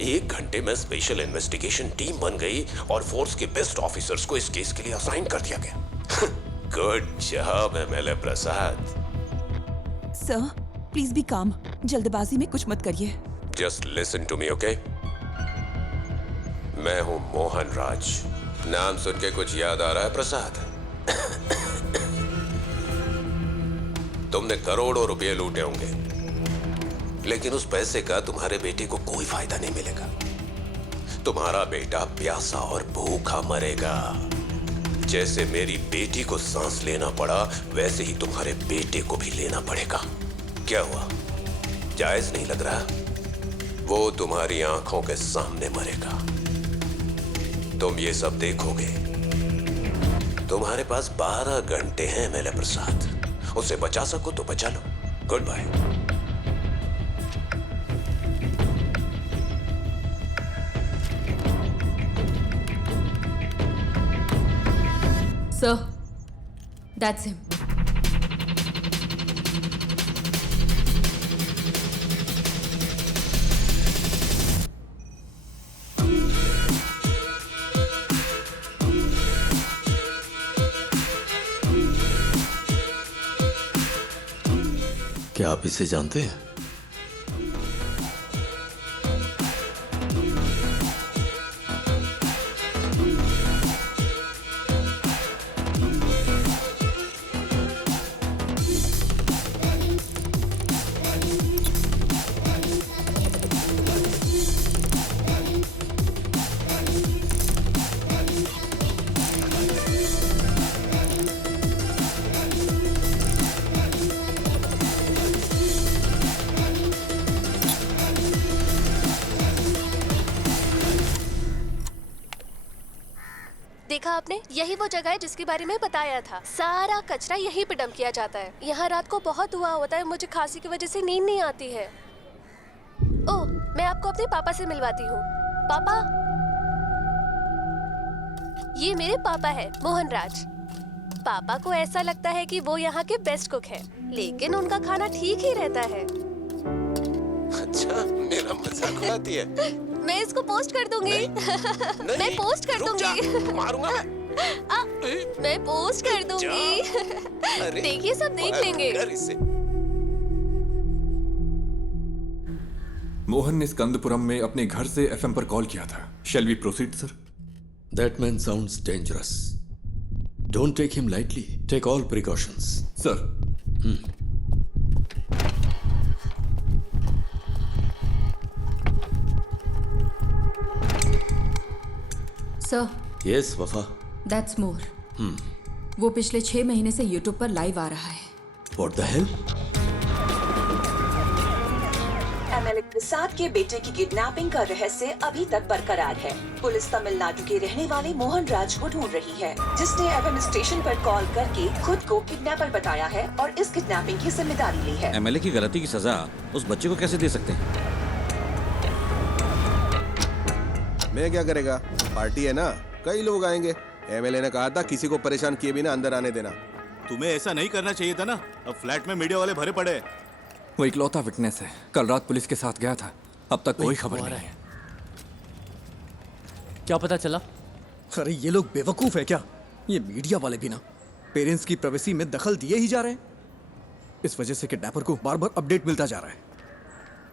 1 घंटे में स्पेशल इन्वेस्टिगेशन टीम बन गई और फोर्स के बेस्ट ऑफिसर्स को इस केस के लिए असाइन कर दिया गया। Good job MLA Prasad. Sir, please be calm. जल्दबाजी में कुछ मत करिए। Just listen to me, okay? मैं हूं मोहन राज। नाम सुन के कुछ याद आ रहा है प्रसाद? तुमने करोड़ों रुपए लूटे होंगे, लेकिन उस पैसे का तुम्हारे बेटे को कोई फायदा नहीं मिलेगा। तुम्हारा बेटा प्यासा और भूखा मरेगा। जैसे मेरी बेटी को सांस लेना पड़ा, वैसे ही तुम्हारे बेटे को भी लेना पड़ेगा। क्या हुआ? जायज नहीं लग रहा? वो तुम्हारी आंखों के सामने मरेगा। तुम ये सब देखोगे। तुम्हारे पास 12 घंटे हैं एमएलए प्रसाद। उसे बचा सको तो बचा लो। Goodbye. Sir, that's him. क्या आप इसे जानते हैं? आपने, यही वो जगह है जिसके बारे में बताया था। सारा कचरा यहीं पे डंप किया जाता है। यहाँ रात को बहुत धुआं होता है, मुझे खांसी की वजह से नींद नहीं आती है। ओह, मैं आपको अपने पापा से मिलवाती हूँ। पापा, ये मेरे पापा है, मोहन राज। पापा को ऐसा लगता है कि वो यहाँ के बेस्ट कुक है, लेकिन उनका खाना ठीक ही रहता है। अच्छा, मेरा मजाक उड़ाती है। मैं इसको पोस्ट कर दूंगी। मैं पोस्ट कर दूंगी। मारूंगा मैं पोस्ट कर दूंगी। देखिए, सब देख लेंगे। मोहन ने स्कंदपुरम में अपने घर से एफएम पर कॉल किया था। Shall we proceed sir? That man sounds dangerous. Don't take him lightly. Take all precautions. Sir. Sir. Yes, Wafa. That's more. वो पिछले 6 महीने से YouTube पर लाइव आ रहा है। What the hell? एमएलए प्रसाद के बेटे की किडनैपिंग का रहस्य अभी तक बरकरार है। पुलिस तमिलनाडु के रहने वाले मोहन राज को ढूंढ रही है, जिसने एफएम स्टेशन पर कॉल करके खुद को किडनैपर बताया है और इस किडनैपिंग की जिम्मेदारी ली है। एमएलए की गलती की सजा उस बच्चे को कैसे दे सकते हैं? मैं क्या करेगा, पार्टी है ना, कई लोग आएंगे। एमएलए ने कहा था किसी को परेशान किए बिना अंदर आने देना। तुम्हें ऐसा नहीं करना चाहिए था ना। अब फ्लैट में मीडिया वाले भरे पड़े। वो इकलौता विटनेस है, कल रात पुलिस के साथ गया था, अब तक कोई खबर नहीं है। क्या पता चला? अरे ये लोग बेवकूफ है क्या? ये मीडिया वाले भी ना पेरेंट्स की प्राइवेसी में दखल दिए ही जा रहे हैं। इस वजह से किडनैपर को बार बार अपडेट मिलता जा रहा है।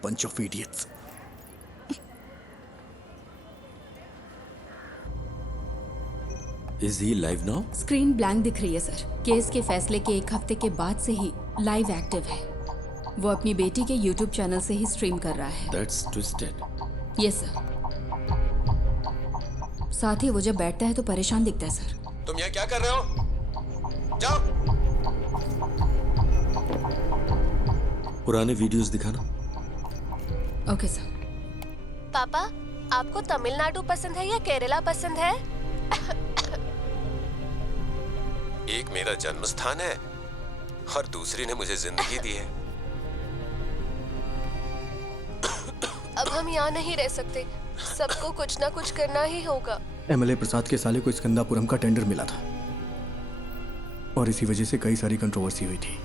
Bunch of idiots. Is he live now? Screen blank दिख रही है सर। केस के फैसले के 1 हफ्ते के बाद से ही लाइव एक्टिव है। वो अपनी बेटी के YouTube चैनल से ही स्ट्रीम कर रहा है। That's twisted. Yes sir. साथ ही वो जब बैठता है तो परेशान दिखता है सर। तुम यहाँ क्या कर रहे हो? जाओ। पुराने वीडियोस दिखाना। Okay sir. पापा, आपको तमिलनाडु पसंद है या केरला पसंद है? एक मेरा जन्म स्थान है और दूसरी ने मुझे जिंदगी दी है। अब हम यहाँ नहीं रह सकते, सबको कुछ ना कुछ करना ही होगा। एमएलए प्रसाद के साले को स्कंदापुरम का टेंडर मिला था और इसी वजह से कई सारी कंट्रोवर्सी हुई थी।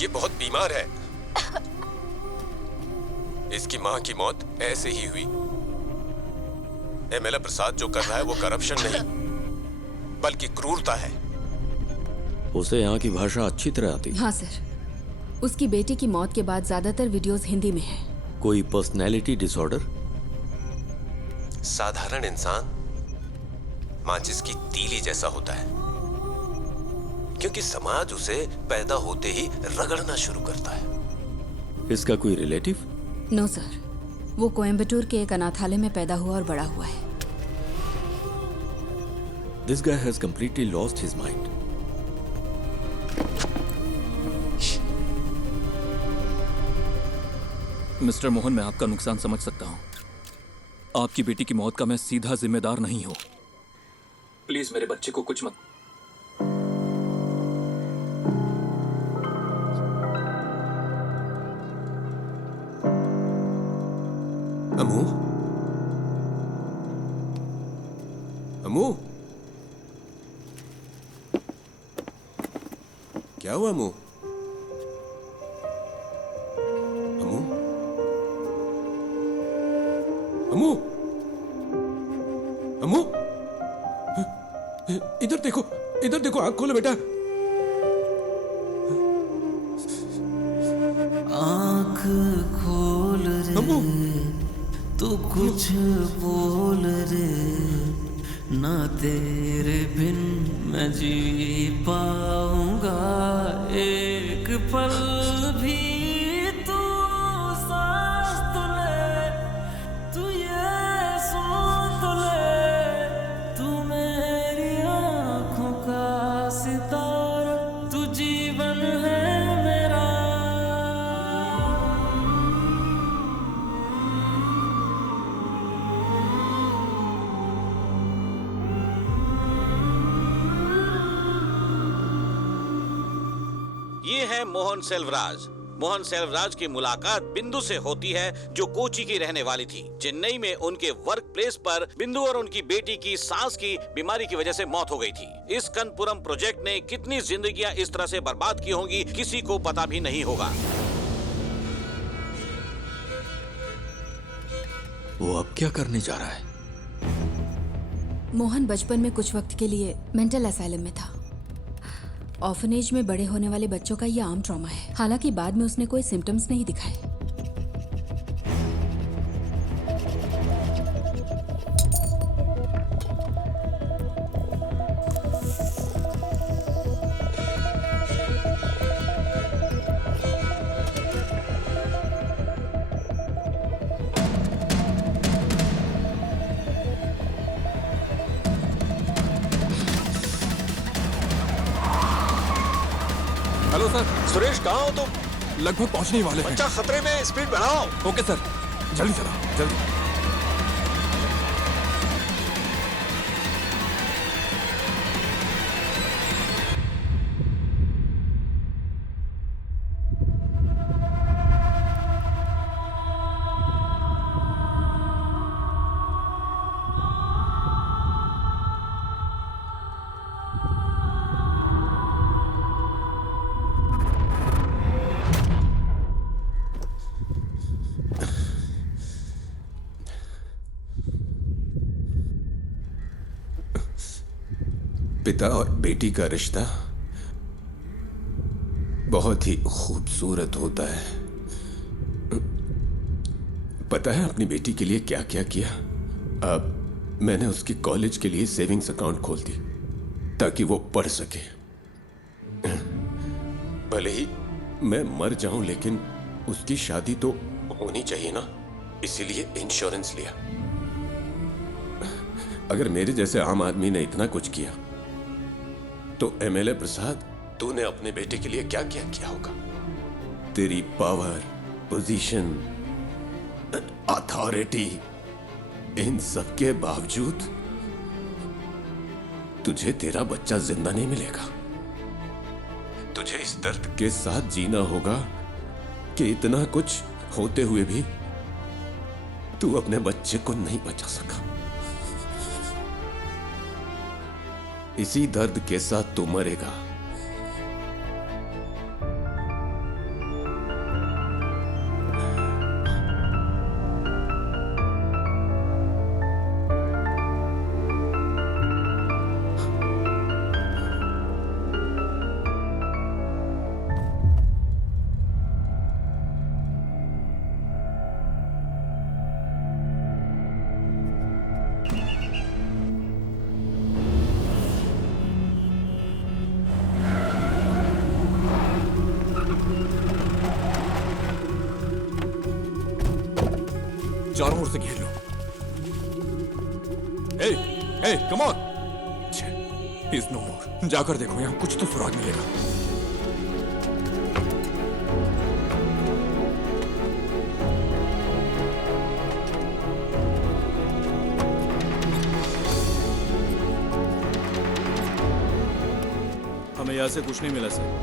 ये बहुत बीमार है। इसकी मां की मौत ऐसे ही हुई। एमएलए प्रसाद जो कर रहा है वो करप्शन नहीं बल्कि क्रूरता है। उसे यहाँ की भाषा अच्छी तरह आती है। हाँ सर। उसकी बेटी की मौत के बाद ज्यादातर वीडियोस हिंदी में हैं। कोई पर्सनैलिटी डिसऑर्डर? साधारण इंसान माचिस की तीली जैसा होता है, क्योंकि समाज उसे पैदा होते ही रगड़ना शुरू करता है। इसका कोई रिलेटिव? नो सर, वो कोयम्बटूर के एक अनाथालय में पैदा हुआ और बड़ा हुआ है। This guy has completely lost his mind. Mister Mohan, मैं आपका नुकसान समझ सकता हूँ। आपकी बेटी की मौत का मैं सीधा जिम्मेदार नहीं हूँ। प्लीज मेरे बच्चे को कुछ मत। अमू, अमू, क्या हुआ अमू? अमू, अमू, अमू, इधर देखो, इधर देखो, आंख खोलो बेटा। आंख खोल रे, तू कुछ बोल रे, ना तेरे बिन मैं जी पाऊंगा एक पल भी। तू सांस तो ले, तू ये सुन तो ले, तू मेरी आंखों का सितारा, तू जीवन है मेरा। हैं मोहन सेल्वराज। मोहन सेल्वराज की मुलाकात बिंदु से होती है, जो कोची की रहने वाली थी। चेन्नई में उनके वर्क प्लेस पर बिंदु और उनकी बेटी की सांस की बीमारी की वजह से मौत हो गई थी। इस कनपुरम प्रोजेक्ट ने कितनी जिंदगियां इस तरह से बर्बाद की होंगी, किसी को पता भी नहीं होगा। वो अब क्या करने जा रहा है? मोहन बचपन में कुछ वक्त के लिए मेंटल असाइलम में था। ऑर्फनेज में बड़े होने वाले बच्चों का यह आम ट्रॉमा है। हालांकि बाद में उसने कोई सिम्टम्स नहीं दिखाए। Hello sir. सुरेश, कहाँ हो तुम? लगभग पहुंचने ही वाले हैं। बच्चा खतरे में, स्पीड बढ़ाओ। ओके सर, जल्दी चलाओ, जल्दी। पिता और बेटी का रिश्ता बहुत ही खूबसूरत होता है। पता है अपनी बेटी के लिए क्या क्या किया? अब मैंने उसकी कॉलेज के लिए सेविंग्स अकाउंट खोल दी ताकि वो पढ़ सके। भले ही मैं मर जाऊं, लेकिन उसकी शादी तो होनी चाहिए ना, इसीलिए इंश्योरेंस लिया। अगर मेरे जैसे आम आदमी ने इतना कुछ किया तो एमएलए प्रसाद, तूने अपने बेटे के लिए क्या क्या किया होगा? तेरी पावर, पोजीशन, अथॉरिटी, इन सब के बावजूद तुझे तेरा बच्चा जिंदा नहीं मिलेगा। तुझे इस दर्द के साथ जीना होगा कि इतना कुछ होते हुए भी तू अपने बच्चे को नहीं बचा सका। इसी दर्द के साथ तू मरेगा। चारों ओर से घेर लो। ए, come on. He is no more। जाकर देखो, यहाँ कुछ तो सुराग मिलेगा। हमें यहाँ से कुछ नहीं मिला सर।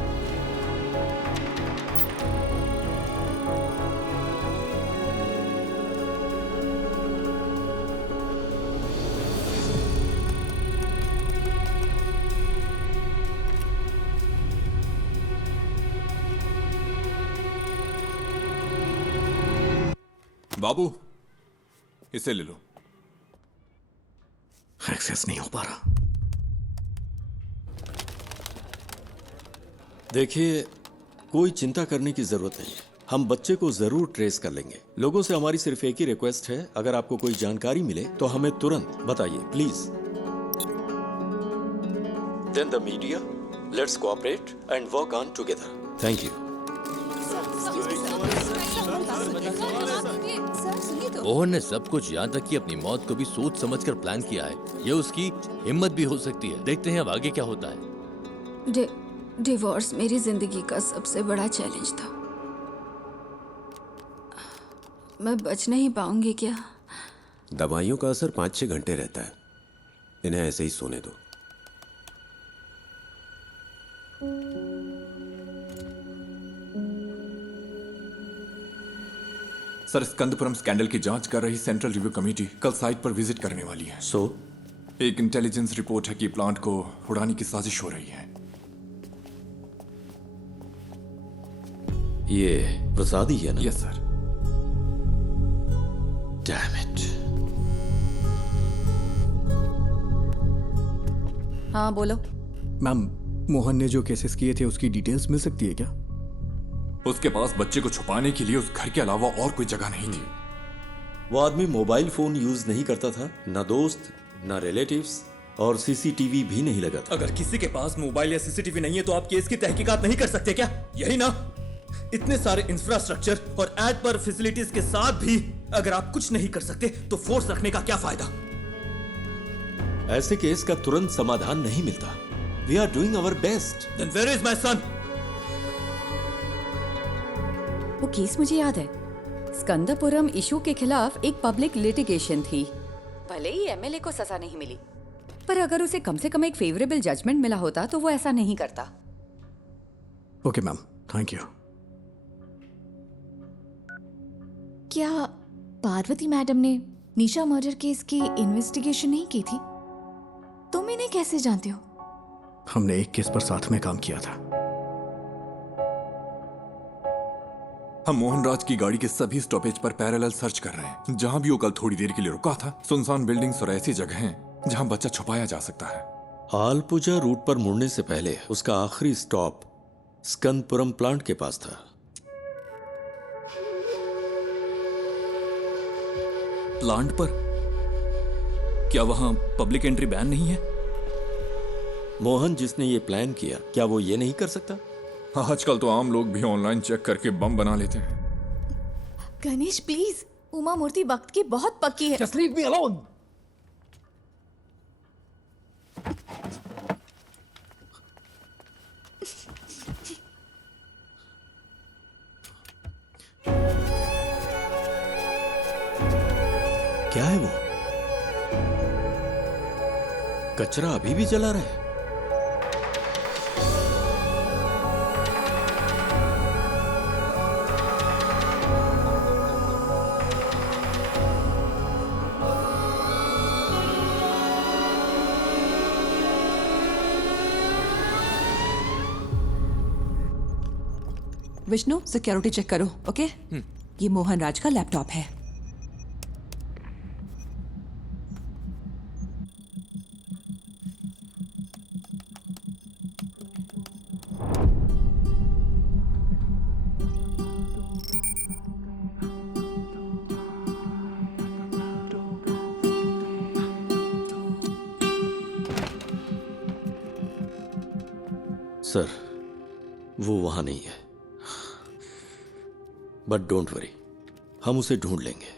बाबू, इसे ले लो। एक्सेस नहीं हो पा रहा। देखिए, कोई चिंता करने की जरूरत नहीं है। हम बच्चे को जरूर ट्रेस कर लेंगे। लोगों से हमारी सिर्फ एक ही रिक्वेस्ट है, अगर आपको कोई जानकारी मिले तो हमें तुरंत बताइए, please. Then the media, let's cooperate and work on together. Thank you. Mohan ने सब कुछ यहाँ तक कि अपनी मौत को भी सोच समझकर प्लान किया है। ये उसकी हिम्मत भी हो सकती है। देखते हैं अब आगे क्या होता है। डिवोर्स मेरी जिंदगी का सबसे बड़ा चैलेंज था। मैं बच नहीं पाऊंगी क्या? दवाइयों का असर 5-6 घंटे रहता है। इन्हें ऐसे ही सोने दो। सर, स्कंदपुरम स्कैंडल की जांच कर रही सेंट्रल रिव्यू कमेटी कल साइट पर विजिट करने वाली है। सो एक इंटेलिजेंस रिपोर्ट है कि प्लांट को उड़ाने की साजिश हो रही है। ये प्रसाद ही है ना? Yes sir. Damn it. हाँ बोलो। मैम, मोहन ने जो केसेस किए थे उसकी डिटेल्स मिल सकती है क्या? उसके पास बच्चे को छुपाने के लिए उस घर के अलावा और कोई जगह नहीं थी। वो आदमी मोबाइल फोन यूज नहीं करता था, ना दोस्त ना रिलेटिव्स, और सीसीटीवी भी नहीं लगा था। अगर किसी के पास मोबाइल या सीसीटीवी नहीं है तो आप केस की तहकीकात नहीं कर सकते क्या? यही ना? इतने सारे इंफ्रास्ट्रक्चर और एड पर फैसिलिटीज के साथ भी अगर आप कुछ नहीं कर सकते तो फोर्स रखने का क्या फायदा? ऐसे केस का तुरंत समाधान नहीं मिलता। We are doing our best. Then where is my son? वो केस मुझे याद है। स्कंदपुरम इशू के खिलाफ एक पब्लिक लिटिगेशन थी। भले ही एमएलए को सजा नहीं मिली, पर अगर उसे कम से कम एक फेवरेबल जजमेंट मिला होता तो वो ऐसा नहीं करता। Okay ma'am, thank you. क्या पार्वती मैडम ने निशा मर्डर केस की इन्वेस्टिगेशन नहीं की थी? तुम इन्हें कैसे जानते हो? हमने एक केस पर साथ में काम किया था। हम मोहनराज की गाड़ी के सभी स्टॉपेज पर पैरेलल सर्च कर रहे हैं। जहां भी वो कल थोड़ी देर के लिए रुका था, सुनसान बिल्डिंग्स और ऐसी जगह हैं जहां बच्चा छुपाया जा सकता है। आलपुजा रूट पर मुड़ने से पहले उसका आखिरी स्टॉप स्कंदपुरम प्लांट के पास था। प्लांट पर? क्या वहां पब्लिक एंट्री बैन नहीं है? मोहन जिसने ये प्लान किया, क्या वो ये नहीं कर सकता? आजकल तो आम लोग भी ऑनलाइन चेक करके बम बना लेते हैं। गणेश प्लीज, उमा मूर्ति वक्त की बहुत पक्की है। Just leave me alone. क्या है वो? कचरा अभी भी जला रहा है। विष्णु, सिक्योरिटी चेक करो, ओके? ये मोहन राज का लैपटॉप है। सर, वो वहां नहीं है, बट डोंट वरी, हम उसे ढूंढ लेंगे।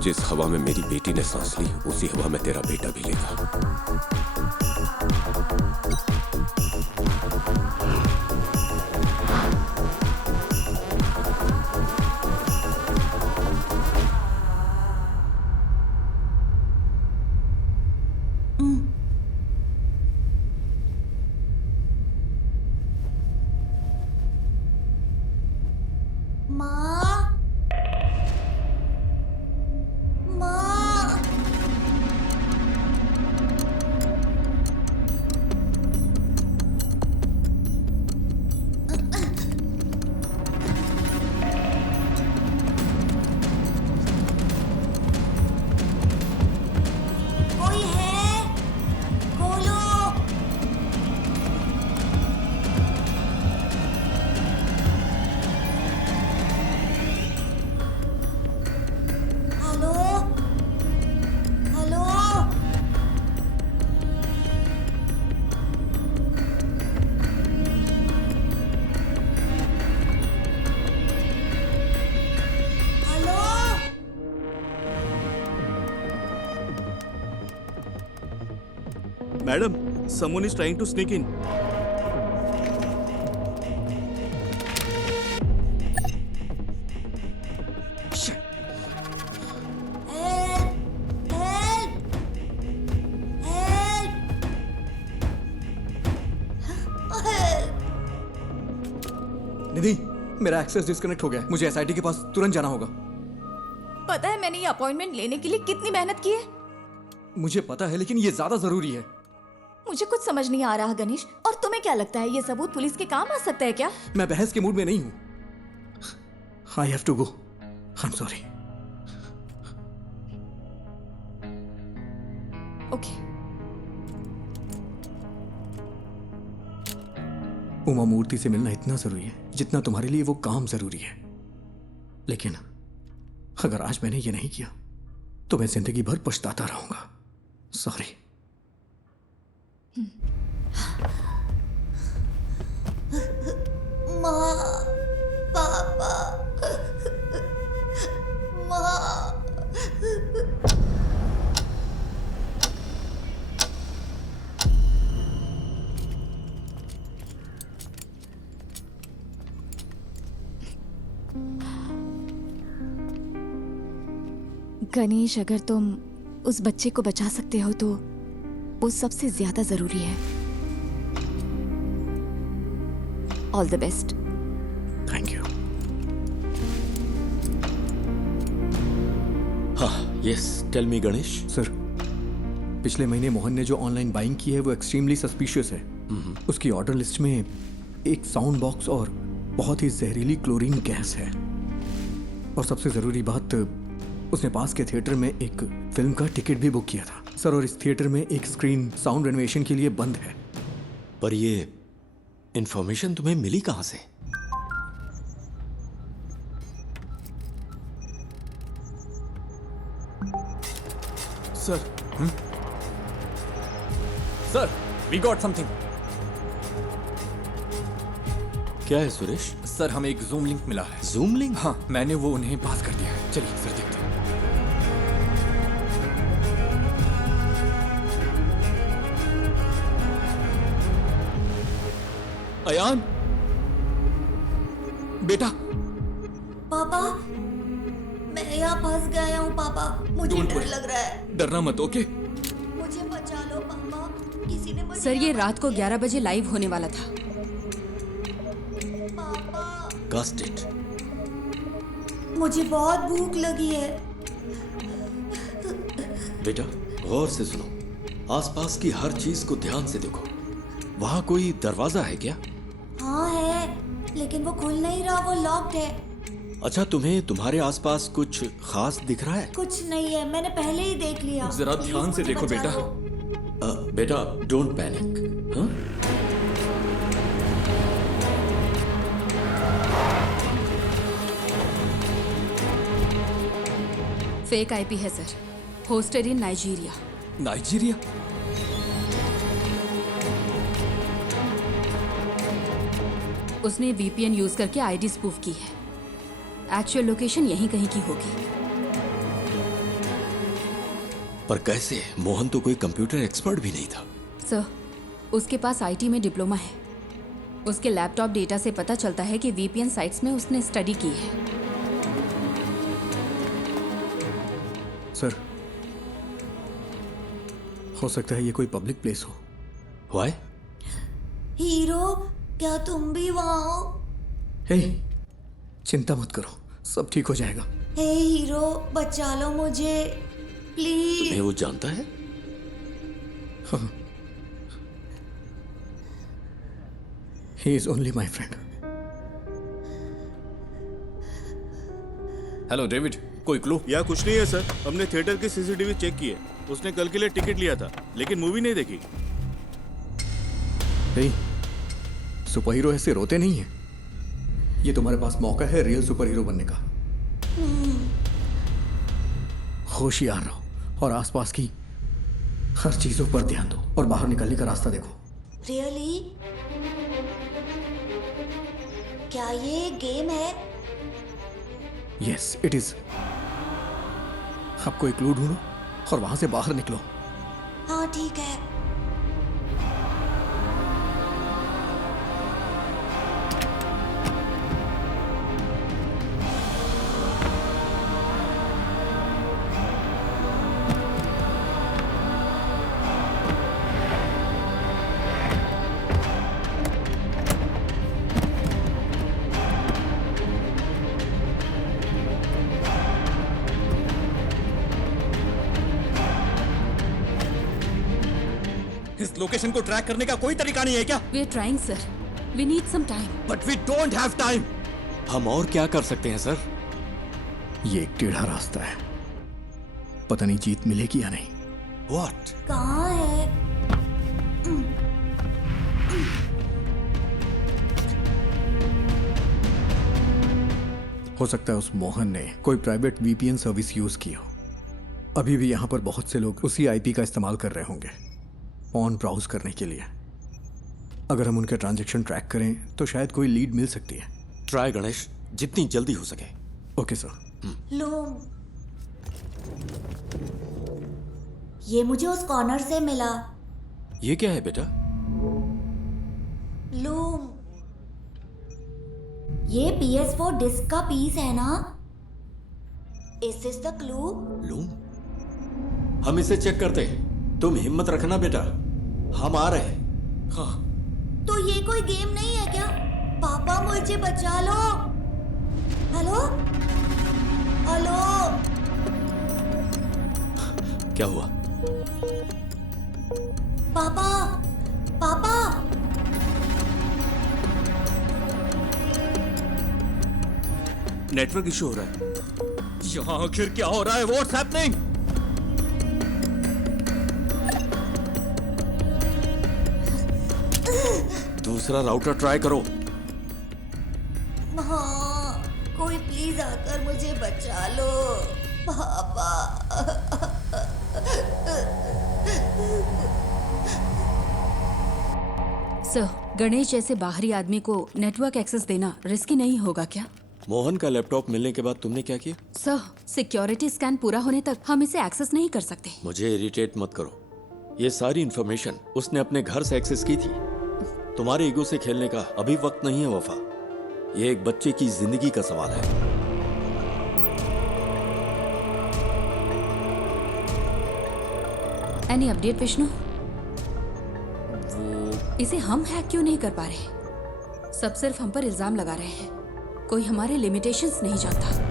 जिस हवा में मेरी बेटी ने सांस ली, उसी हवा में तेरा बेटा भी लेगा। Madam, someone is trying to sneak in. निधि, मेरा एक्सेस डिस्कनेक्ट हो गया है। मुझे एसआईटी के पास तुरंत जाना होगा। पता है मैंने ये अपॉइंटमेंट लेने के लिए कितनी मेहनत की है? मुझे पता है, लेकिन ये ज्यादा जरूरी है। मुझे कुछ समझ नहीं आ रहा गणेश। और तुम्हें क्या लगता है ये सबूत पुलिस के काम आ सकता है क्या? मैं बहस के मूड में नहीं हूं। I have to go. I am sorry. Okay. Uma Murthy से मिलना इतना जरूरी है जितना तुम्हारे लिए वो काम जरूरी है। लेकिन अगर आज मैंने ये नहीं किया तो मैं जिंदगी भर पछताता रहूंगा। सॉरी। माँ, पापा, माँ। गणेश, अगर तुम उस बच्चे को बचा सकते हो तो वो सबसे ज्यादा जरूरी है। All the best. Thank you. हाँ, yes, tell me Ganesh. Sir, पिछले महीने मोहन ने जो ऑनलाइन बाइंग की है वो एक्सट्रीमली सस्पिशियस है। उसकी ऑर्डर लिस्ट में एक साउंड बॉक्स और बहुत ही जहरीली क्लोरीन गैस है। और सबसे जरूरी बात, उसने पास के थिएटर में एक फिल्म का टिकट भी बुक किया था सर। और इस थिएटर में एक स्क्रीन साउंड रेनोवेशन के लिए बंद है। पर ये इंफॉर्मेशन तुम्हें मिली कहां से? Sir, sir, we got something. क्या है सुरेश? सर, हमें एक जूम लिंक मिला है। Zoom link? हाँ, मैंने वो उन्हें पास कर दिया है। चलिए सर, देखते हैं। अयान, बेटा। पापा, मैं यहाँ फंस गया हूँ पापा। मुझे Don't डर worry. लग रहा है। डरना मत, ओके? मुझे बचा लो पापा। किसी ने मुझे सर, ये रात को 11 बजे लाइव होने वाला था। Cast it. मुझे बहुत भूख लगी है। बेटा, गौर से सुनो। आसपास की हर चीज को ध्यान से देखो। वहां कोई दरवाजा है क्या? हाँ है, लेकिन वो खुल नहीं रहा, वो लॉक्ड है। अच्छा, तुम्हें तुम्हारे आसपास कुछ खास दिख रहा है? कुछ नहीं है, मैंने पहले ही देख लिया। जरा प्लीज ध्यान से मुझे देखो बचा बेटा। लो। बेटा, डोंट पैनिक। हाँ? फेक आईपी है सर, होस्टेड इन नाइजीरिया। नाइजीरिया? उसने वीपीएन यूज करके आईडी स्पूफ की है। एक्चुअल लोकेशन यहीं कहीं की होगी। पर कैसे? मोहन तो कोई कंप्यूटर एक्सपर्ट भी नहीं था। सर, उसके पास आईटी में डिप्लोमा है। उसके लैपटॉप डेटा से पता चलता है कि वीपीएन साइट्स में उसने स्टडी की है। सर, हो सकता है ये कोई पब्लिक प्लेस हो। Why? हीरो, क्या तुम भी वहाँ हो? हे, चिंता मत करो, सब ठीक हो जाएगा। हे हीरो, बचा लो मुझे प्लीज। तुम्हें वो जानता है? हाँ। He is only my friend. Hello David, कोई क्लू? या कुछ नहीं है सर। हमने थिएटर की सीसीटीवी चेक की है। उसने कल के लिए टिकट लिया था, लेकिन मूवी नहीं देखी। नहीं, सुपर हीरो ऐसे रोते नहीं है। ये तुम्हारे पास मौका है रियल सुपर हीरो बनने का। होशियार रहो और आसपास की हर चीजों पर ध्यान दो और बाहर निकलने का रास्ता देखो। रियली? क्या ये गेम है? Yes, it is. अब कोई क्लू ढूंढो और वहां से बाहर निकलो। हाँ ठीक है। लोकेशन को ट्रैक करने का कोई तरीका नहीं है क्या? We are trying sir, we need some time. But we don't have time. हम और क्या कर सकते हैं सर? ये एक टेढ़ा रास्ता है, पता नहीं जीत मिलेगी या नहीं। What? कहाँ है? हो सकता है उस मोहन ने कोई प्राइवेट वीपीएन सर्विस यूज की हो। अभी भी यहाँ पर बहुत से लोग उसी आईपी का इस्तेमाल कर रहे होंगे ऑन ब्राउज करने के लिए। अगर हम उनके ट्रांजैक्शन ट्रैक करें तो शायद कोई लीड मिल सकती है। ट्राई गणेश, जितनी जल्दी हो सके। Okay sir. लूम, ये मुझे उस कॉर्नर से मिला। ये क्या है बेटा? लूम, ये PS4 डिस्क का पीस है ना? Is this the clue? Loom, हम इसे चेक करते हैं। तुम हिम्मत रखना बेटा, हम आ रहे हैं। हाँ। तो ये कोई गेम नहीं है क्या? पापा मुझे बचा लो। हेलो हेलो, क्या हुआ? पापा पापा, नेटवर्क इशू हो रहा है। यहाँ आखिर क्या हो रहा है? What's happening? दूसरा राउटर ट्राई करो। हाँ, कोई प्लीज आकर मुझे बचा लो पापा। सर, गणेश जैसे बाहरी आदमी को नेटवर्क एक्सेस देना रिस्की नहीं होगा क्या? मोहन का लैपटॉप मिलने के बाद तुमने क्या किया? सर, सिक्योरिटी स्कैन पूरा होने तक हम इसे एक्सेस नहीं कर सकते। मुझे इरिटेट मत करो। ये सारी इंफॉर्मेशन उसने अपने घर से एक्सेस की थी। तुम्हारे ईगो से खेलने का अभी वक्त नहीं है वफा। ये एक बच्चे की जिंदगी का सवाल है। Any update Vishnu? इसे हम हैक क्यों नहीं कर पा रहे? सब सिर्फ हम पर इल्जाम लगा रहे हैं। कोई हमारे लिमिटेशंस नहीं जानता।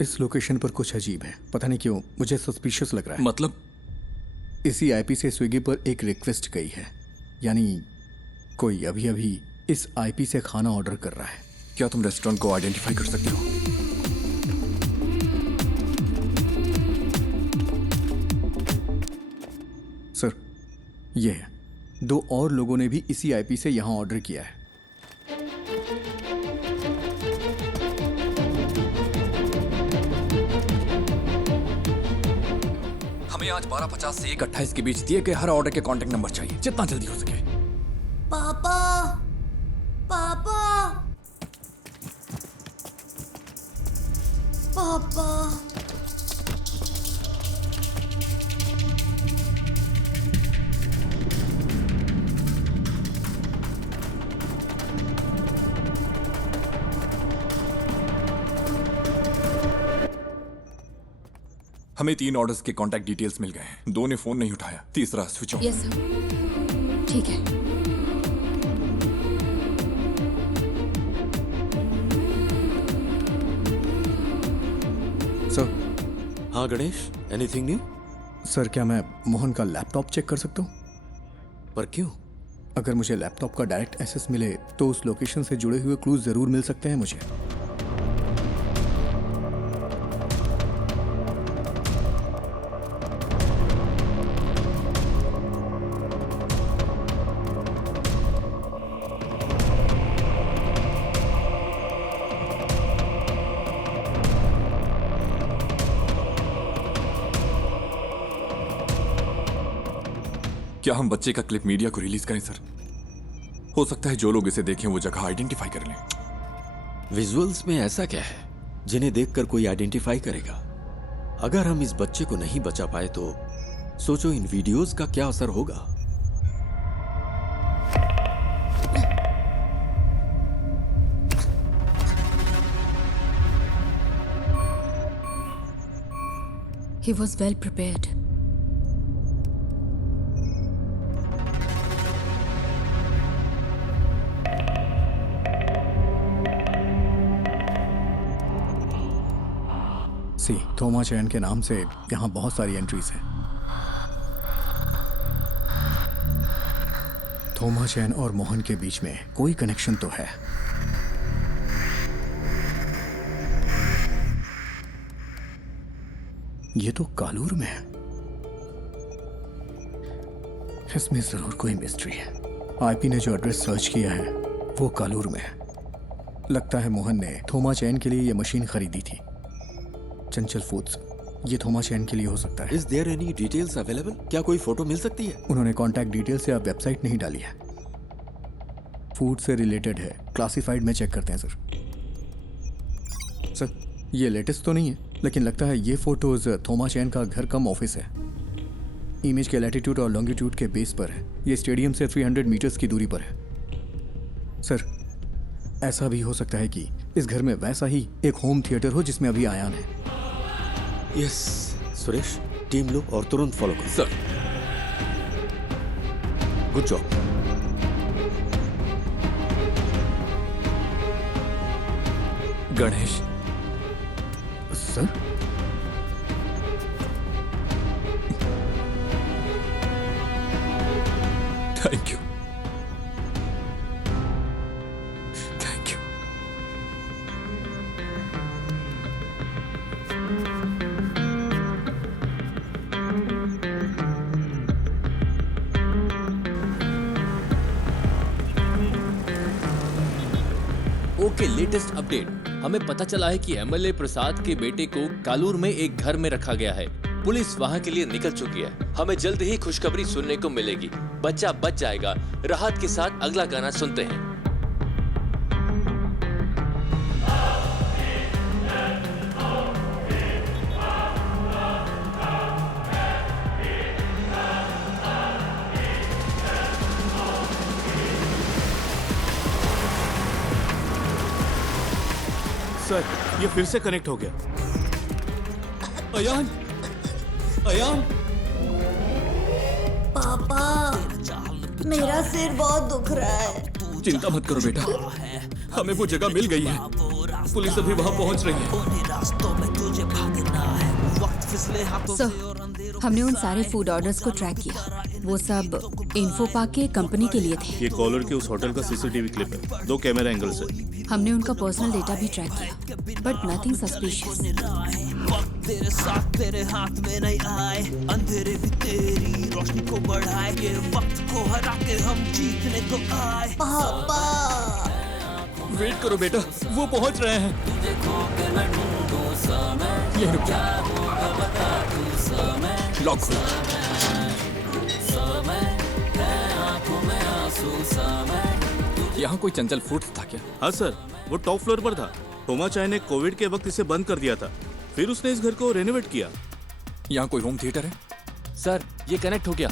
इस लोकेशन पर कुछ अजीब है, पता नहीं क्यों मुझे सस्पिशियस लग रहा है। मतलब? इसी आईपी से स्विगी पर एक रिक्वेस्ट गई है, यानी कोई अभी अभी इस आईपी से खाना ऑर्डर कर रहा है। क्या तुम रेस्टोरेंट को आइडेंटिफाई कर सकते हो? सर, ये है। 2 और लोगों ने भी इसी आईपी से यहाँ ऑर्डर किया है। हमें आज 12:50 से 1:28 के बीच दिए गए हर ऑर्डर के कांटेक्ट नंबर चाहिए, जितना जल्दी हो सके। पापा पापा पापा, हमें 3 ऑर्डर्स के कांटेक्ट डिटेल्स मिल गए हैं। 2 ने फोन नहीं उठाया, तीसरा स्विच ऑफ। यस सर, ठीक है। सर। हाँ गणेश, एनीथिंग न्यू? सर, क्या मैं मोहन का लैपटॉप चेक कर सकता हूँ? पर क्यों? अगर मुझे लैपटॉप का डायरेक्ट एक्सेस मिले तो उस लोकेशन से जुड़े हुए क्लूज जरूर मिल सकते हैं मुझे। क्या हम बच्चे का क्लिप मीडिया को रिलीज करें सर? हो सकता है जो लोग इसे देखें वो जगह आइडेंटिफाई कर लें। विजुअल्स में ऐसा क्या है जिन्हें देखकर कोई आइडेंटिफाई करेगा? अगर हम इस बच्चे को नहीं बचा पाए तो सोचो इन वीडियोस का क्या असर होगा। He was well prepared. सी थोमा चैन के नाम से यहाँ बहुत सारी एंट्रीज हैं। थोमा चैन और मोहन के बीच में कोई कनेक्शन तो है। ये तो कालूर में है। इसमें जरूर कोई मिस्ट्री है। आईपी ने जो एड्रेस सर्च किया है वो कालूर में है। लगता है मोहन ने थोमा चैन के लिए ये मशीन खरीदी थी। चंचल फूड्स, ये थोमा चैन के लिए हो सकता है। Is there any details available? क्या कोई फोटो मिल सकती है? उन्होंने कॉन्टैक्ट डिटेल से अब वेबसाइट नहीं डाली है। फूड से रिलेटेड है, क्लासिफाइड में चेक करते हैं सर। सर ये लेटेस्ट तो नहीं है, लेकिन लगता है ये फोटोज थोमा चैन का घर कम ऑफिस है। इमेज के लैटिट्यूड और लॉन्गिट्यूड के बेस पर है। ये स्टेडियम से 300 मीटर्स की दूरी पर है। सर ऐसा भी हो सकता है कि इस घर में वैसा ही एक होम थिएटर हो जिसमें अभी आयान है। यस सुरेश, टीम लो और तुरंत फॉलो करो। Sir good job. Ganesh sir, thank you, thank you. Okay, latest update. हमें पता चला है कि एमएलए प्रसाद के बेटे को कालूर में एक घर में रखा गया है। पुलिस वहां के लिए निकल चुकी है। हमें जल्द ही खुशखबरी सुनने को मिलेगी। बच्चा बच जाएगा। राहत के साथ अगला गाना सुनते हैं। सर ये फिर से कनेक्ट हो गया। अयान, अयान, पापा मेरा सिर बहुत दुख रहा है। चिंता मत करो बेटा, हमें वो जगह मिल गई है। पुलिस अभी वहां पहुंच रही है। सर, हमने उन सारे फूड ऑर्डर्स को ट्रैक किया। वो सब इन्फो पार्क के कंपनी के लिए थे। ये कॉलर के उस होटल का सीसीटीवी क्लिप है। 2 कैमरा एंगल से हमने उनका पर्सनल डेटा भी ट्रैक किया, बट नथिंग सस्पिशियस। तेरे साथ तेरे हाथ में नहीं आए, अंधेरे भी तेरी रोशनी को बढ़ाए, ये वक्त को हरा के हम जीतने को आए। पापा वेट करो बेटा, वो पहुंच रहे हैं। ये रुक जा। लॉक खोलो। यहाँ कोई चंचल फूड्स था क्या? हाँ सर, वो टॉप फ्लोर पर था। थोमा चाय ने कोविड के वक्त इसे बंद कर दिया था, फिर उसने इस घर को रेनोवेट किया। यहाँ कोई होम थिएटर है? सर ये कनेक्ट हो गया।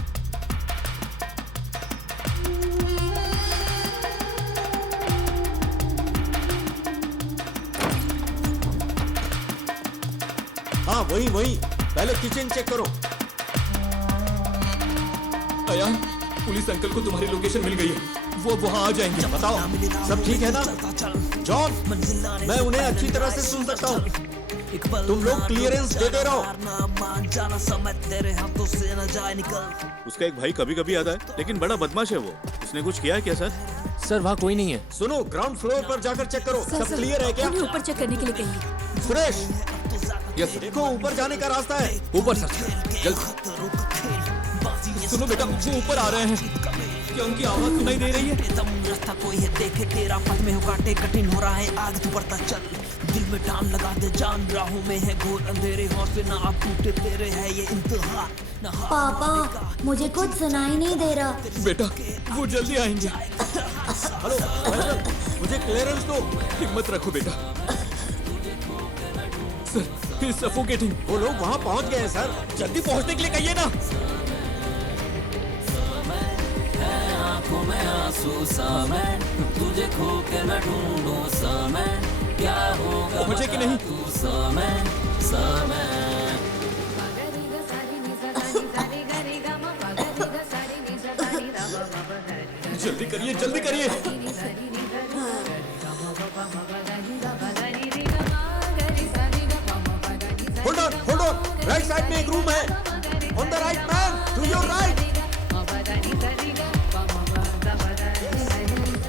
हाँ वही वही, पहले किचन चेक करो। अयान, पुलिस अंकल को तुम्हारी लोकेशन मिल गई है। वो वहाँ आ जाएंगे। बताओ सब ठीक है ना? जॉन, मैं उन्हें अच्छी तरह से सुन सकता हूँ। तुम लोग क्लियरेंस देते रहो। उसका एक भाई कभी कभी आता है, लेकिन बड़ा बदमाश है वो। उसने कुछ किया है क्या सर? सर वहाँ कोई नहीं है। सुनो, ग्राउंड फ्लोर पर जाकर चेक करो। सब क्लियर है क्या? ऊपर चेक करने के लिए कहिए। सुरेश, यस देखो ऊपर जाने का रास्ता है। ऊपर सर, जल्दी। सुनो बेटा, वो ऊपर आ रहे हैं। क्या उनकी आवाज सुनाई दे रही है? रास्ता कोई है देखे तेरा, पथ में हो काटे कठिन हो रहा है, आगे तू बढ़ता चल। दिल में टान लगा दे जान, राहों में है घोर अंधेरे, हौसले ना आप टूटे तेरे है ये इंतहा। पापा मुझे कुछ सुनाई नहीं दे रहा। बेटा वो जल्दी आएंगे। हेलो मुझे क्लियरेंस दो। हिम्मत रखो बेटा। Sir, he is suffocating. वो लोग वहां पहुंच गए हैं सर, जल्दी पहुंचने के लिए कहिए ना। तुझे खो के मैं ढूंढूं समय, क्या होगा पहुंचे कि नहीं? तू समय समय। जल्दी करिए जल्दी करिए। होल्ड ऑन, राइट साइड में एक रूम है। On the right man, to your right.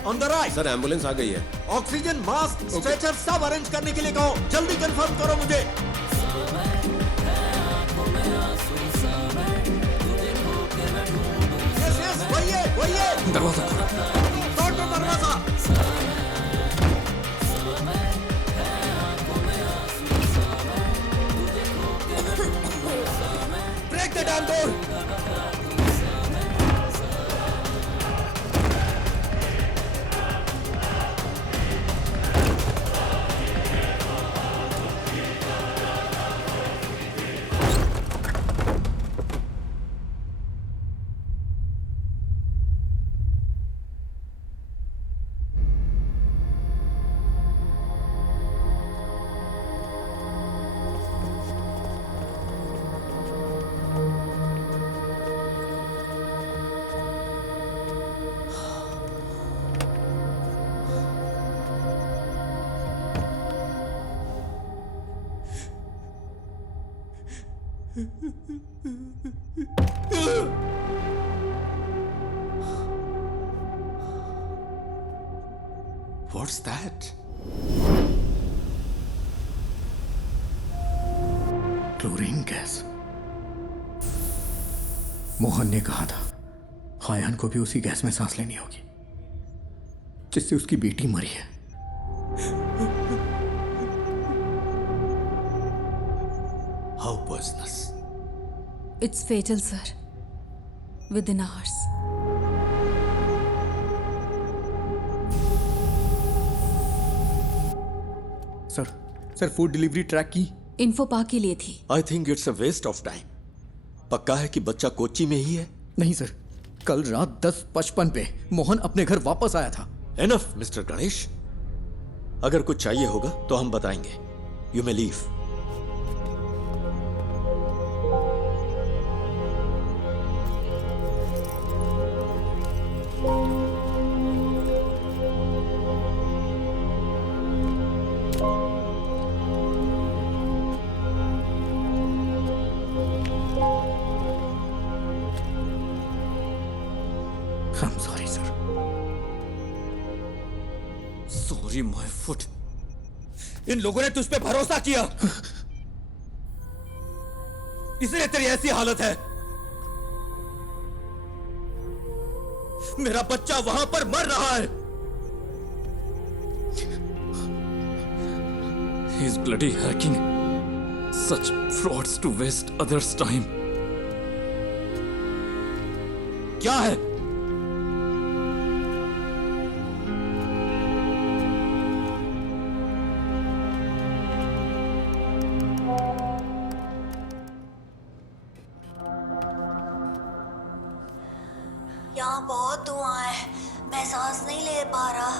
On the right. Sir ambulance आ गई है। ऑक्सीजन, मास्क, स्ट्रेचर सब अरेंज करने के लिए कहो। जल्दी कंफर्म करो मुझे। यस वही है। दरवाजा खोलो। तोड़ दो दरवाजा। Break the damn door. What's that? Chlorine gas. Mohan ने कहा था हायान को भी उसी गैस में सांस लेनी होगी जिससे उसकी बेटी मरी है। How poisonous? It's fatal, sir. Within hours. Sir food delivery track की इन्फो पा के लिए थी। I think it's a waste of time. पक्का है कि बच्चा कोच्चि में ही है? नहीं सर, कल रात 10:55 पे मोहन अपने घर वापस आया था। Enough, mister Ganesh. अगर कुछ चाहिए होगा तो हम बताएंगे। You may leave. I'm sorry, sir. Sorry, my foot. इन लोगों ने तुझ पे भरोसा किया, इसलिए तेरी ऐसी हालत है। मेरा बच्चा वहां पर मर रहा है। He's bloody hacking such frauds to waste others' time. क्या है? यहाँ बहुत धुआं है, मैं सांस नहीं ले पा रहा।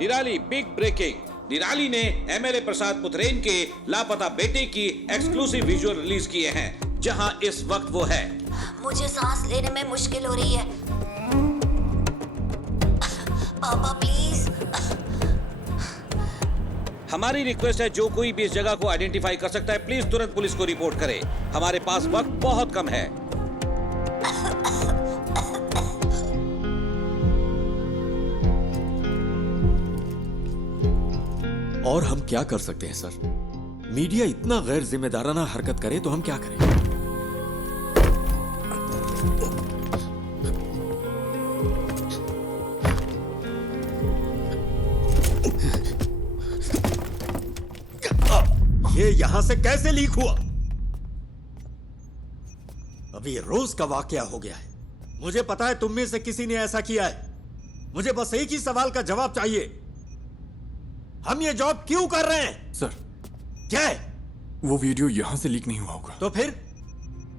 निराली बिग ब्रेकिंग। निराली ने एमएलए प्रसाद पुथरेन के लापता बेटे की एक्सक्लूसिव विजुअल रिलीज किए हैं, जहां इस वक्त वो है। मुझे सांस लेने में मुश्किल हो रही है। पापा प्लीज। हमारी रिक्वेस्ट है, जो कोई भी इस जगह को आइडेंटिफाई कर सकता है, प्लीज तुरंत पुलिस को रिपोर्ट करे। हमारे पास वक्त बहुत कम है। और हम क्या कर सकते हैं सर? मीडिया इतना गैर जिम्मेदाराना हरकत करे तो हम क्या करें? ये यहां से कैसे लीक हुआ? अभी रोज का वाकया हो गया है। मुझे पता है तुम में से किसी ने ऐसा किया है। मुझे बस एक ही सवाल का जवाब चाहिए। हम ये जॉब क्यों कर रहे हैं? सर, क्या है? वो वीडियो यहां से लीक नहीं हुआ होगा। तो फिर?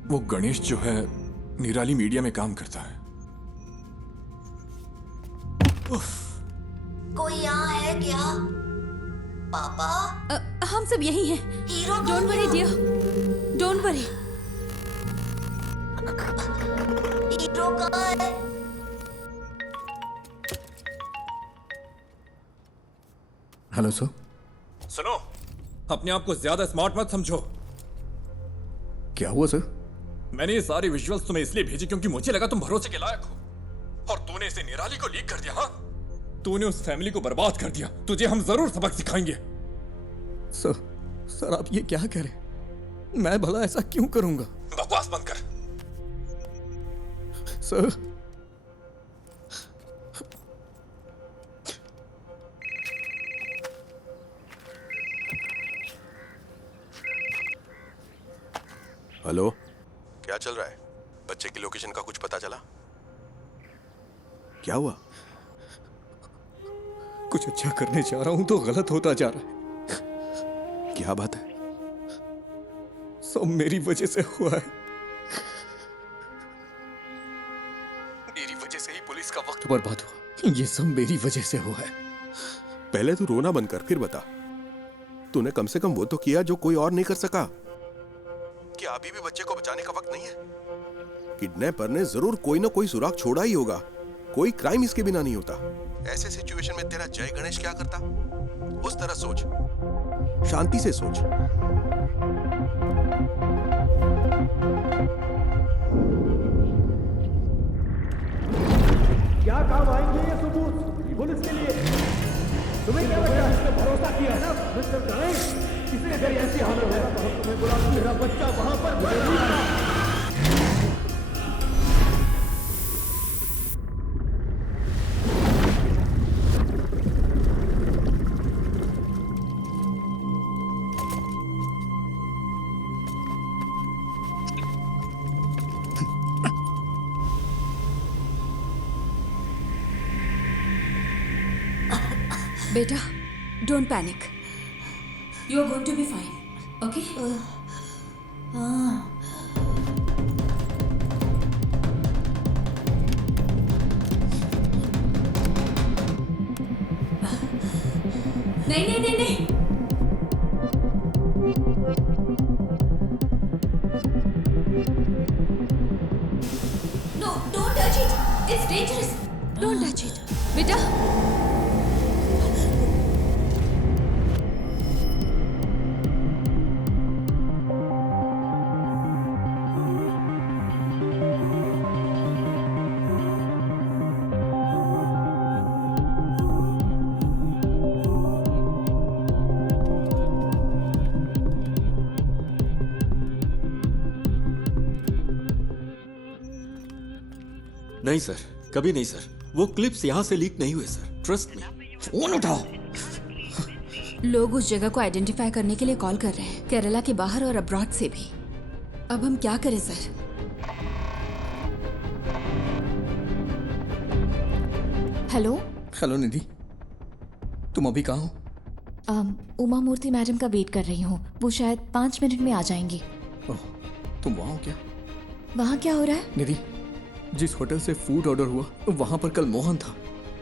वो गणेश जो है निराली मीडिया में काम करता है। कोई यहाँ है क्या? पापा? हम सब यही हैं। Hero don't worry dear, don't worry. Hero कहाँ है? Hello sir. सुनो, अपने आप को ज्यादा स्मार्ट मत समझो। क्या हुआ सर? मैंने ये सारे विजुअल्स तुम्हें इसलिए भेजे क्योंकि मुझे लगा तुम भरोसे के लायक हो, और तूने इसे निराली को लीक कर दिया। हाँ, तूने उस फैमिली को बर्बाद कर दिया। तुझे हम जरूर सबक सिखाएंगे। सर आप ये क्या कह रहे हैं? मैं भला ऐसा क्यों करूंगा? बकवास बंद कर। सर, हेलो, क्या चल रहा है? बच्चे की लोकेशन का कुछ पता चला? क्या हुआ? कुछ अच्छा करने जा रहा हूं तो गलत होता जा रहा है। क्या बात है? सब मेरी वजह से हुआ है। मेरी वजह से ही पुलिस का वक्त बर्बाद हुआ। ये सब मेरी वजह से हुआ है। पहले तू रोना बंद कर, फिर बता। तूने कम से कम वो तो किया जो कोई और नहीं कर सका। क्या अभी भी बच्चे को बचाने का वक्त नहीं है? किडनैपर ने जरूर कोई ना कोई सुराग छोड़ा ही होगा। कोई क्राइम इसके बिना नहीं होता। ऐसे सिचुएशन में तेरा जय गणेश क्या करता? उस तरह सोच, शांति से सोच। क्या काम आएंगे ये सबूत पुलिस के लिए? तुम्हें क्या लगता है? इसने भरोसा किया है ना मिस्टर गणेश? इसे अगर ऐसी हालत है तो हम तुम्हें बुला, मेरा बच्चा वहां पर मर रहा था। बेटा, don't panic. You are going to be fine, okay? नहीं नहीं नहीं नहीं। No, don't touch it, it's dangerous. Don't touch it बेटा। नहीं सर, कभी नहीं सर। वो क्लिप्स यहां से लीक नहीं हुए सर, ट्रस्ट मी। फोन उठाओ। लोग उस जगह को आइडेंटिफाई करने के लिए कॉल कर रहे हैं, केरला के बाहर और अब्रॉड से भी। अब हम क्या करें सर? हेलो हेलो निधि, तुम अभी कहाँ हो? उमा मूर्ति मैडम का वेट कर रही हूँ। वो शायद 5 मिनट में आ जाएंगी। ओह, तुम वहाँ हो क्या? वहाँ क्या हो रहा है? निधि, जिस होटल से फूड ऑर्डर हुआ वहाँ पर कल मोहन था।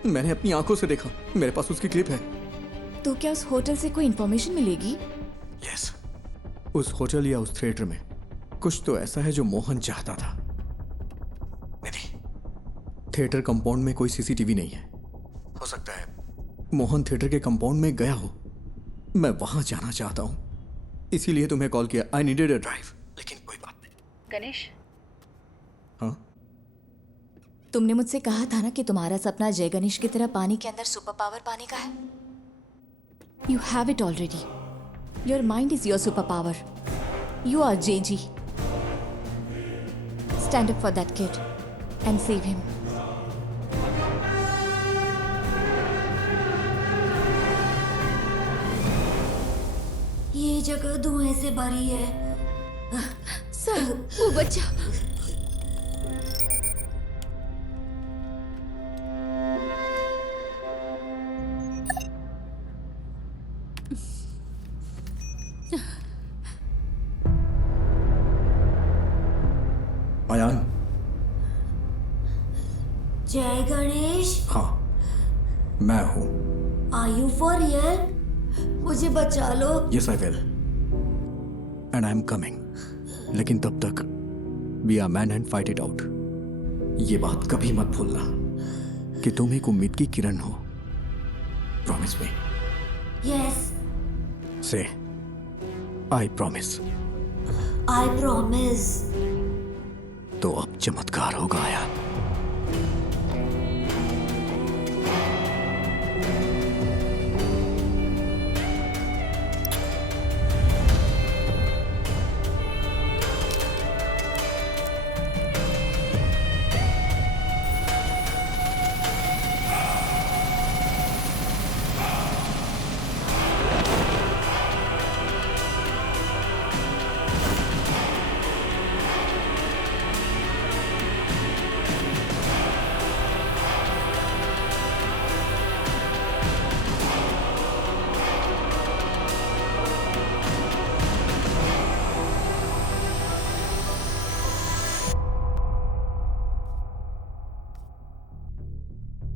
मैंने अपनी आंखों से देखा, मेरे पास उसकी क्लिप है। तो क्या उस होटल से कोई इन्फॉर्मेशन मिलेगी? यस, उस होटल या उस थिएटर में कुछ तो ऐसा है जो मोहन चाहता था। निधि, थिएटर कंपाउंड में कोई सीसीटीवी नहीं है। हो सकता है मोहन थिएटर के कंपाउंड में गया हो। मैं वहां जाना चाहता हूं, इसीलिए तुम्हें कॉल किया। I needed a drive. लेकिन कोई बात नहीं। गणेश, हाँ? तुमने मुझसे कहा था ना कि तुम्हारा सपना जय गणेश की तरह पानी के अंदर सुपर पावर पाने का है। You have it already. Your mind is your super power. You are JG. Stand up for that kid and save him. ये जगह धुएं से भरी है। सर, वो बच्चा। अयान। जय गणेश। हाँ, मैं हूँ। Are you for real? मुझे बचा लो। Yes I will, and I am coming. लेकिन तब तक be a man and fight it out. ये बात कभी मत भूलना कि तुम एक उम्मीद की किरण हो। Promise me. यस। से आई प्रॉमिस। I promise. तो अब चमत्कार होगा यार।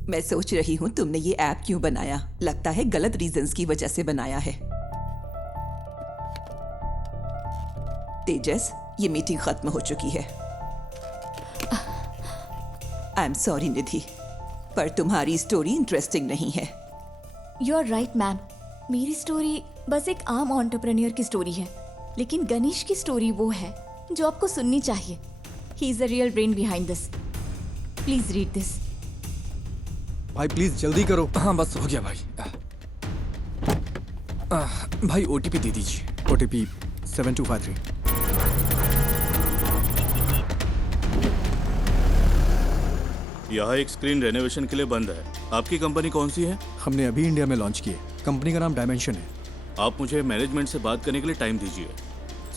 मैं सोच रही हूँ तुमने ये ऐप क्यों बनाया। लगता है गलत रीजंस की वजह से बनाया है। तेजस, ये मीटिंग खत्म हो चुकी है। आई एम सॉरी निधि, पर तुम्हारी स्टोरी इंटरेस्टिंग नहीं है। You are right ma'am. मेरी स्टोरी बस एक आम एंटरप्रेन्योर की स्टोरी है, लेकिन गणेश की स्टोरी वो है जो आपको सुननी चाहिए। He is the real brain behind this. Please read this. भाई प्लीज जल्दी करो। हाँ बस हो गया भाई। भाई ओटीपी दे दीजिए। ओटीपी 7253। यहाँ एक स्क्रीन रेनोवेशन के लिए बंद है। आपकी कंपनी कौन सी है? हमने अभी इंडिया में लॉन्च की है। कंपनी का नाम डायमेंशन है। आप मुझे मैनेजमेंट से बात करने के लिए टाइम दीजिए।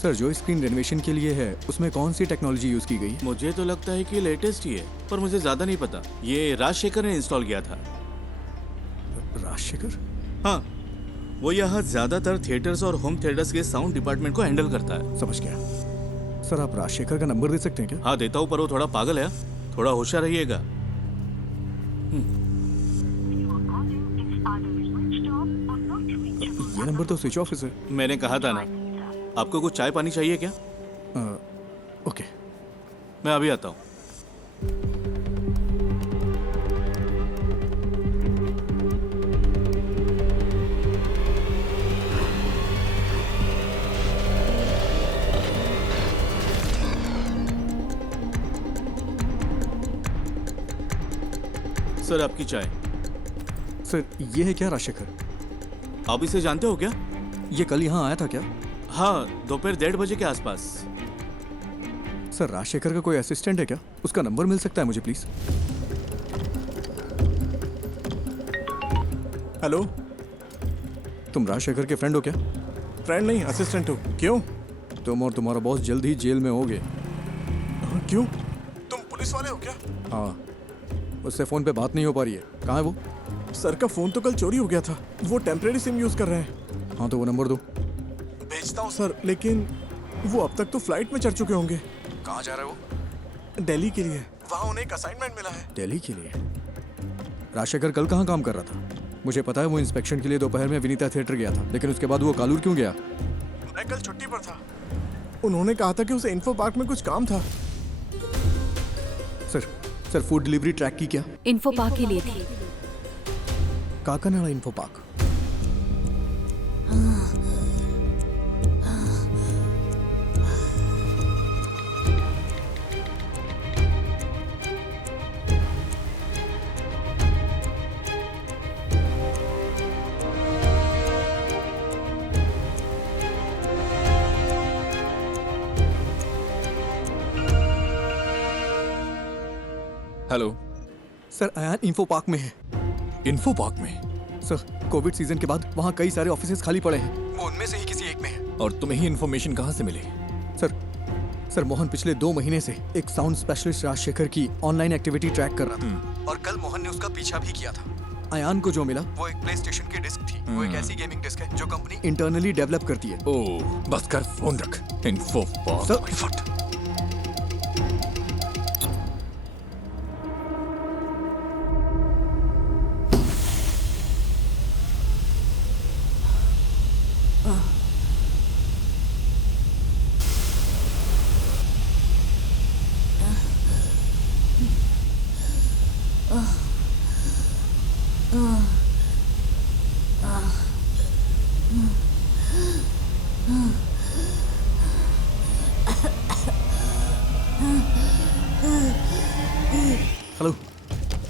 सर, जो स्क्रीन रेनोवेशन के लिए है उसमें कौन सी टेक्नोलॉजी यूज की गई? मुझे तो लगता है कि लेटेस्ट ही है, पर मुझे ज्यादा नहीं पता। ये राजशेखर ने इंस्टॉल किया था। राजशेखर? हाँ, वो यहाँ ज्यादातर थिएटर्स और होम थिएटर्स के साउंड डिपार्टमेंट को हैंडल करता है। समझ गया। सर, आप राजशेखर का नंबर दे सकते हैं क्या? हाँ देता हूँ, पर वो थोड़ा पागल है। थोड़ा होशियार रहिएगा। ये नंबर तो स्विच ऑफ है। मैंने कहा था ना। आपको कुछ चाय पानी चाहिए क्या? ओके, मैं अभी आता हूँ। सर, आपकी चाय। सर, ये है क्या राजशेखर? आप इसे जानते हो क्या? ये कल यहाँ आया था क्या? हाँ, दोपहर 1:30 बजे के आसपास। सर, राजशेखर का कोई असिस्टेंट है क्या? उसका नंबर मिल सकता है मुझे प्लीज? हेलो, तुम राजशेखर के फ्रेंड हो क्या? फ्रेंड नहीं, असिस्टेंट हो। क्यों? तुम और तुम्हारा बॉस जल्द ही जेल में होगे। क्यों? तुम पुलिस वाले हो क्या? हाँ, उससे फोन पे बात नहीं हो पा रही है। कहाँ है वो? सर का फोन तो कल चोरी हो गया था। वो टेम्परेरी सिम यूज कर रहे हैं। हाँ, तो वो नंबर दो। भेजता हूँ सर, लेकिन वो अब तक तो फ्लाइट में चढ़ चुके होंगे। कहाँ जा रहे हो? दिल्ली के लिए। वहाँ उन्हें एक असाइनमेंट मिला है। दिल्ली के लिए? राजशेखर कल कहाँ काम कर रहा था? मुझे पता है वो इंस्पेक्शन के लिए दोपहर में विनीता थिएटर गया था, लेकिन उसके बाद वो कालूर क्यों गया? मैं कल छुट्टी पर था। उन्होंने कहा था कि उसे इन्फो पार्क में कुछ काम था। सर, फूड डिलीवरी ट्रैक की क्या? इन्फो पार्क के लिए थी। Kakinada info park. Hello sir, Ayaan info park में है। इन्फो पार्क में? सर, कोविड सीजन के बाद वहाँ कई सारे ऑफिसेज खाली पड़े हैं। वो उनमें से ही किसी एक में है। और तुम्हें ही इन्फॉर्मेशन कहाँ से मिली? सर, मोहन पिछले 2 महीने से एक साउंड स्पेशलिस्ट राजशेखर की ऑनलाइन एक्टिविटी ट्रैक कर रहा था, और कल मोहन ने उसका पीछा भी किया था। अयान को जो मिला वो एक प्ले स्टेशन की डिस्क थी। वो एक ऐसी गेमिंग डिस्क है जो कंपनी इंटरनली डेवलप करती है। ओह, बस कर, फोन रख। Info park. हेलो,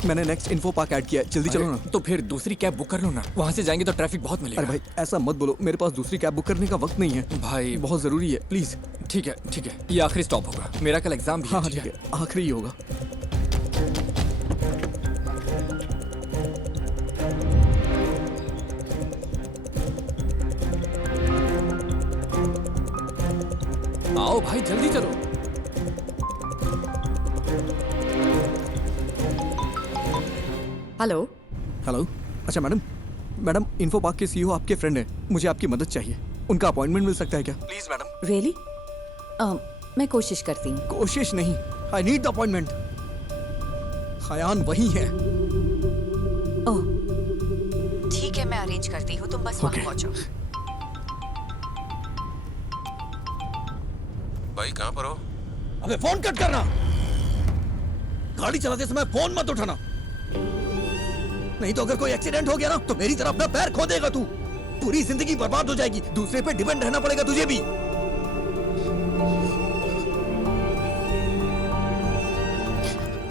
मैंने नेक्स्ट इन्फो पार्क ऐड किया है, जल्दी चलो ना। तो फिर दूसरी कैब बुक कर लो ना, वहाँ से जाएंगे तो ट्रैफिक बहुत मिलेगा। अरे भाई ऐसा मत बोलो, मेरे पास दूसरी कैब बुक करने का वक्त नहीं है भाई। बहुत जरूरी है, प्लीज। ठीक है, ये आखिरी स्टॉप होगा, मेरा कल एग्जाम भी है। हाँ ठीक है, आखिरी ही होगा। आओ भाई जल्दी चलो। हेलो। हेलो, अच्छा मैडम इन्फो पार्क के सीईओ आपके फ्रेंड हैं, मुझे आपकी मदद चाहिए। उनका अपॉइंटमेंट मिल सकता है क्या? Please madam. रियली? मैं कोशिश करती हूँ। कोशिश नहीं, I need the appointment. Khayan वही है। ओह ठीक है, मैं अरेंज करती हूँ, तुम बस वहाँ पहुँचो। भाई कहाँ पर हो? अबे फोन कट करना, गाड़ी चलाते समय फोन मत उठाना, नहीं तो अगर कोई एक्सीडेंट हो गया ना तो मेरी तरह अपना पैर खो देगा तू, पूरी जिंदगी बर्बाद हो जाएगी, दूसरे पे डिपेंड रहना पड़ेगा तुझे भी।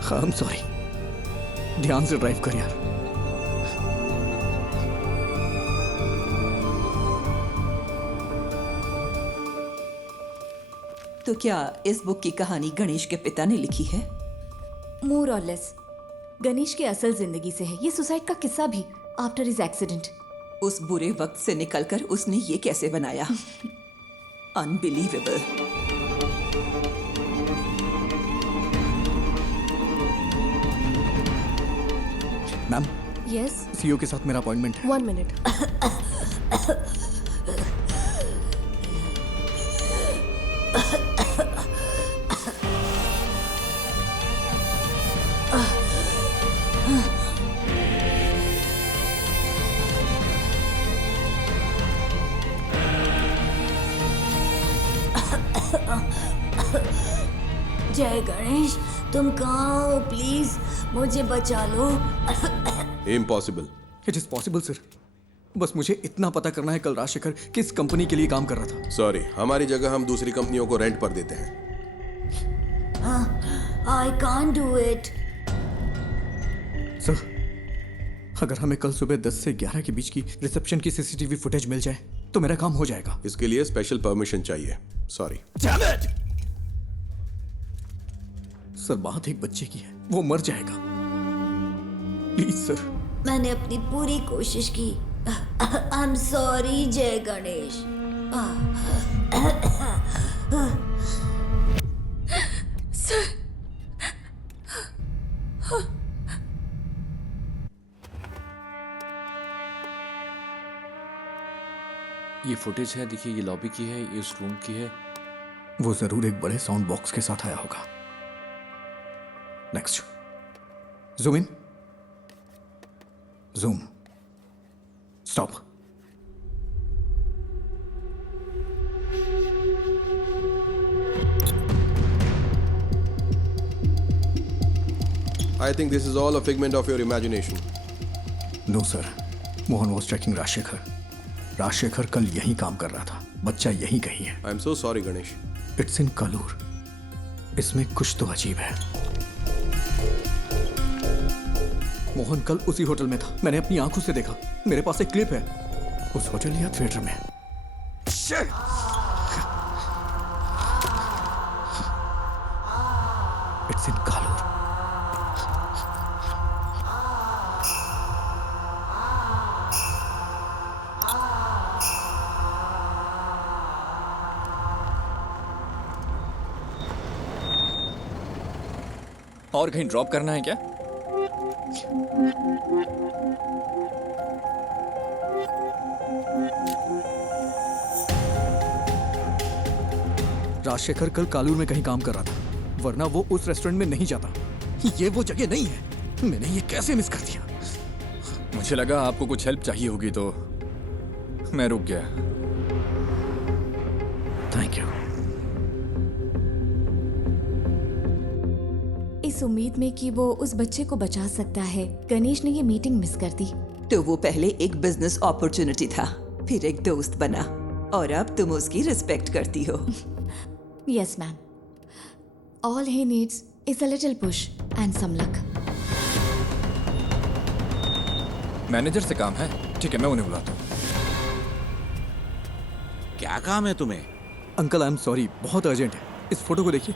आई एम सॉरी, ध्यान से ड्राइव कर यार। तो क्या इस बुक की कहानी गणेश के पिता ने लिखी है? मोर और लेस गणेश की असल जिंदगी से है ये सुसाइड का किस्सा भी, आफ्टर हिज एक्सीडेंट। उस बुरे वक्त से निकलकर उसने ये कैसे बनाया? अनबिलीवेबल। मैम। यस। सीईओ के साथ मेरा अपॉइंटमेंट है। 1 मिनट। जय गणेश, तुम कहाँ हो? प्लीज मुझे बचा लो। Impossible. It is possible sir, बस मुझे इतना पता करना है कल राजशेखर किस कंपनी के लिए काम कर रहा था। सॉरी, हमारी जगह हम दूसरी कंपनियों को रेंट पर देते हैं। I can't do it. Sir, अगर हमें कल सुबह 10 से 11 के बीच की रिसेप्शन की सीसीटीवी फुटेज मिल जाए तो मेरा काम हो जाएगा। इसके लिए स्पेशल परमिशन चाहिए। सॉरी। सर, बात एक बच्चे की है, वो मर जाएगा, प्लीज सर। मैंने अपनी पूरी कोशिश की। आई एम सॉरी जय गणेश। सर, ये फुटेज है, देखिए ये लॉबी की है, ये उस रूम की है। वो जरूर एक बड़े साउंड बॉक्स के साथ आया होगा। Next, zoom in, zoom, stop. I think this is all a figment of your imagination. No sir, Mohan was tracking Rajshekhar. Rajshekhar कल यहीं काम कर रहा था, बच्चा यहीं कहीं है। I am so sorry, Ganesh. It's in Kalur. इसमें कुछ तो अजीब है। मोहन कल उसी होटल में था, मैंने अपनी आंखों से देखा, मेरे पास एक क्लिप है, उस होटल या थिएटर में। It's in Kalur. और कहीं ड्रॉप करना है क्या? राजशेखर कल कालूर में कहीं काम कर रहा था, वरना वो उस रेस्टोरेंट में नहीं जाता। ये वो जगह नहीं है, मैंने ये कैसे मिस कर दिया? मुझे लगा आपको कुछ हेल्प चाहिए होगी तो मैं रुक गया। Thank you. इस उम्मीद में कि वो उस बच्चे को बचा सकता है, गणेश ने ये मीटिंग मिस कर दी। तो वो पहले एक बिजनेस अपॉर्चुनिटी था, फिर एक दोस्त बना, और अब तुम उसकी रिस्पेक्ट करती हो। Yes, ma'am. All he needs is a little push and some luck. Manager से काम है। ठीक है, मैं उन्हें बुलाता हूँ। क्या काम है तुम्हें? अंकल आई एम सॉरी, बहुत अर्जेंट है। इस फोटो को देखिए,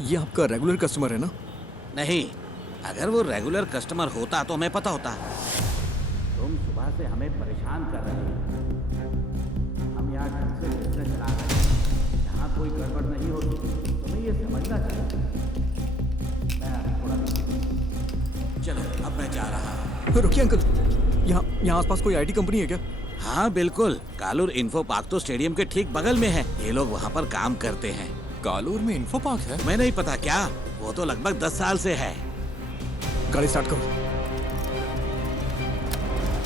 ये आपका रेगुलर कस्टमर है ना? नहीं, अगर वो रेगुलर कस्टमर होता तो हमें पता होता। तुम सुबह से हमें परेशान कर रहे हो। हम यहाँ ढंग से बिजनेस चला रहे हैं, यहाँ कोई गड़बड़ नहीं होती, तुम्हें ये समझना चाहिए। मैं अभी थोड़ा चलो, अब मैं जा रहा हूँ। रुकिए अंकल, यहाँ आसपास कोई आईटी कंपनी है क्या? हाँ बिल्कुल, कालूर इन्फो पार्क तो स्टेडियम के ठीक बगल में है। ये लोग वहाँ पर काम करते हैं। कालूर में इन्फो पार्क है? मैं नहीं पता क्या, वो तो लगभग 10 साल से है। गाड़ी स्टार्ट करो,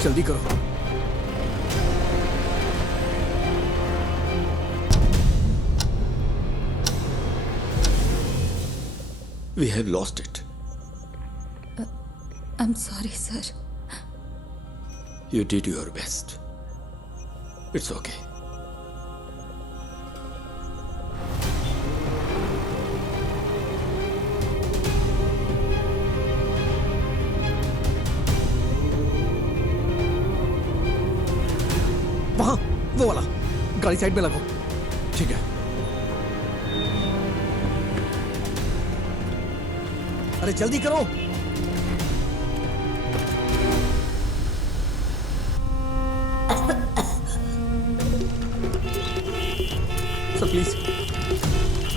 जल्दी करो। We have lost it. I'm sorry, sir. You did your best. It's okay. वहाँ, वो वाला। गाड़ी साइड में लगाओ। ठीक है। अरे जल्दी करो। Sir please,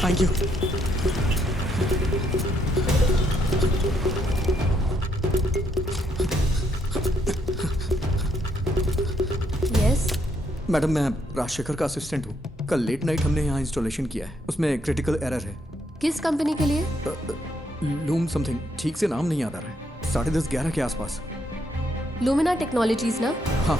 thank you. Yes madam, मैं राजशेखर का असिस्टेंट हूँ। कल लेट नाइट हमने यहाँ इंस्टॉलेशन किया है, उसमें क्रिटिकल एरर है। किस कंपनी के लिए? लूम समथिंग, ठीक से नाम नहीं याद आ रहा है। 10:30-11 के आसपास। लुमिना टेक्नोलॉजीज ना? हाँ।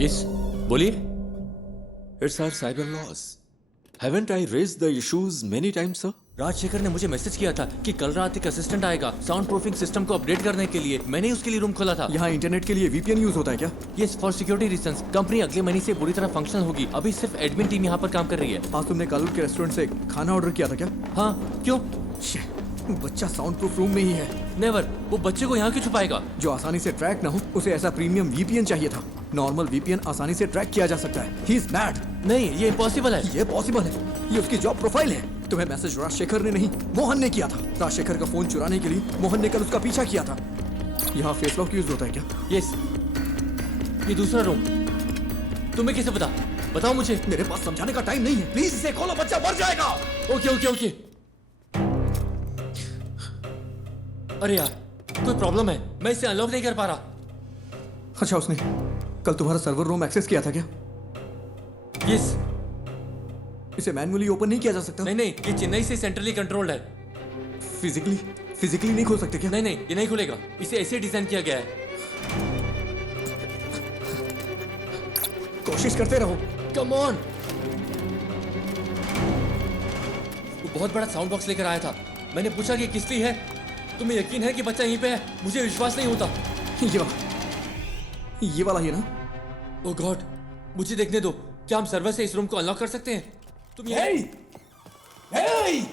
यस, बोलिए। It's our cyber laws. Haven't I raised the issues many times, sir? Rajshekhar ने मुझे मैसेज किया था कि कल रात एक असिस्टेंट आएगा साउंड प्रूफिंग सिस्टम को अपडेट करने के लिए। मैंने उसके लिए रूम खोला था। यहाँ इंटरनेट के लिए VPN यूज होता है क्या? Yes, for security reasons. Company अगले महीने से बुरी तरह फंक्शनल होगी। अभी सिर्फ एडमिन टीम यहाँ पर काम कर रही है। आज तुमने कालूर के रेस्टोरेंट से खाना ऑर्डर किया था क्या? हाँ, क्यों? बच्चा साउंड प्रूफ रूम में ही है। नेवर, वो बच्चे को यहाँ क्यों छुपाएगा? जो आसानी से ट्रैक ना हो, उसे ऐसा प्रीमियम VPN चाहिए था। नॉर्मल VPN आसानी से ट्रैक किया जा सकता है। He is mad. नहीं, ये इम्पॉसिबल है। ये पॉसिबल है। ये उसकी जॉब प्रोफाइल है। तुम्हें मैसेज राजशेखर ने नहीं, मोहन ने किया था। राजशेखर का फोन चुराने के लिए मोहन ने कल उसका पीछा किया था। यहाँ फेस लॉक यूज होता है क्या? यस। ये दूसरा रूम। तुम्हें कैसे पता? बताओ मुझे। मेरे पास समझाने का टाइम नहीं है। प्लीज इसे खोलो, बच्चा मर जाएगा। Okay okay okay. अरे यार, कोई प्रॉब्लम है। मैं इसे अनलॉक नहीं कर पा रहा। अच्छा, उसने कल तुम्हारा सर्वर रूम एक्सेस किया था क्या? यस। इसे मैन्युअली ओपन नहीं किया जा सकता? नहीं नहीं, ये चेन्नई से सेंट्रली कंट्रोल्ड है। फिजिकली नहीं खोल सकते क्या? नहीं नहीं, ये नहीं खुलेगा। इसे ऐसे डिजाइन किया गया है। कोशिश करते रहो। Come on. वो बहुत बड़ा साउंड बॉक्स लेकर आया था। मैंने पूछा कि किस लिए है। तुम्हें यकीन है कि बच्चा यहीं पे है? मुझे विश्वास नहीं होता। ये वाला ही ना? ओह गॉड, मुझे देखने दो। क्या हम सर्वर से इस रूम को अनलॉक कर सकते हैं? तुम ये Hey!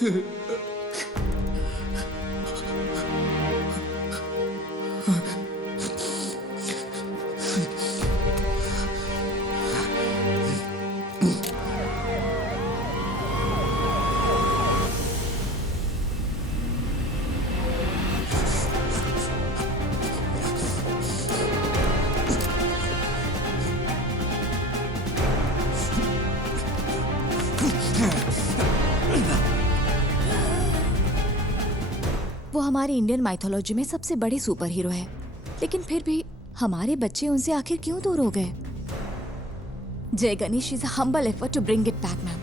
वो हमारी इंडियन माइथोलॉजी में सबसे बड़े सुपर हीरो है, लेकिन फिर भी हमारे बच्चे उनसे आखिर क्यों दूर हो गए? Jai Ganesh is a humble effort to bring it back, ma'am.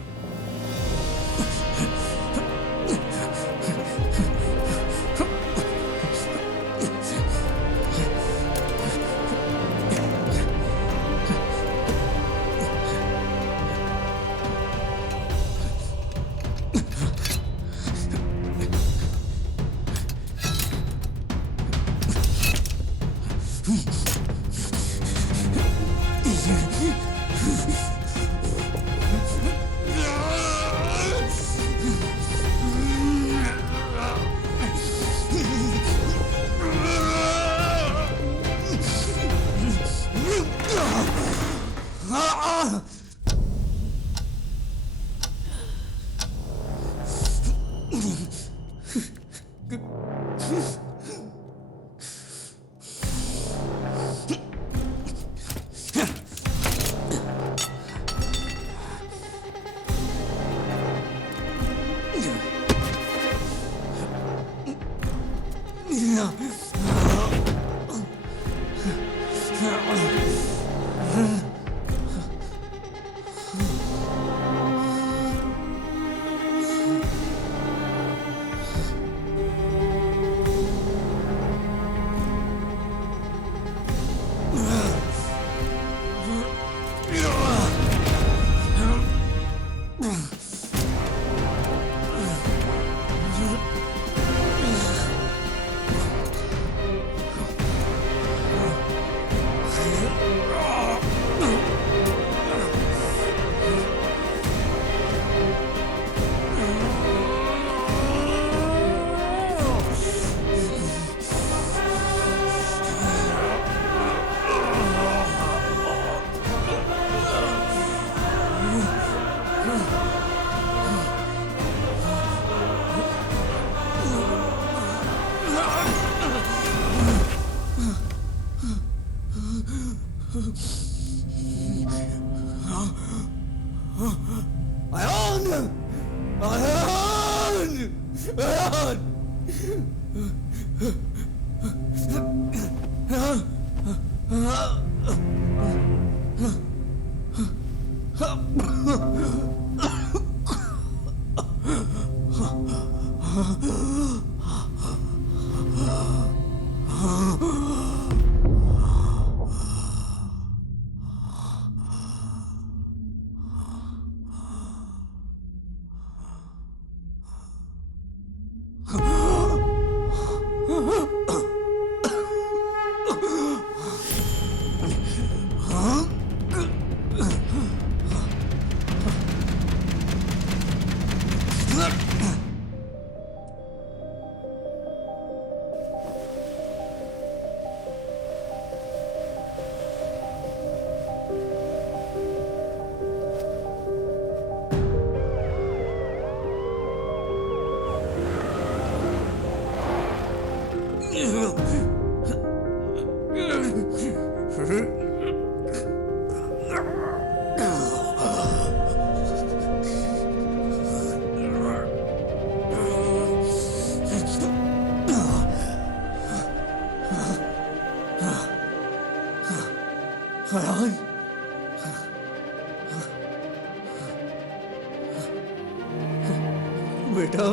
बेटा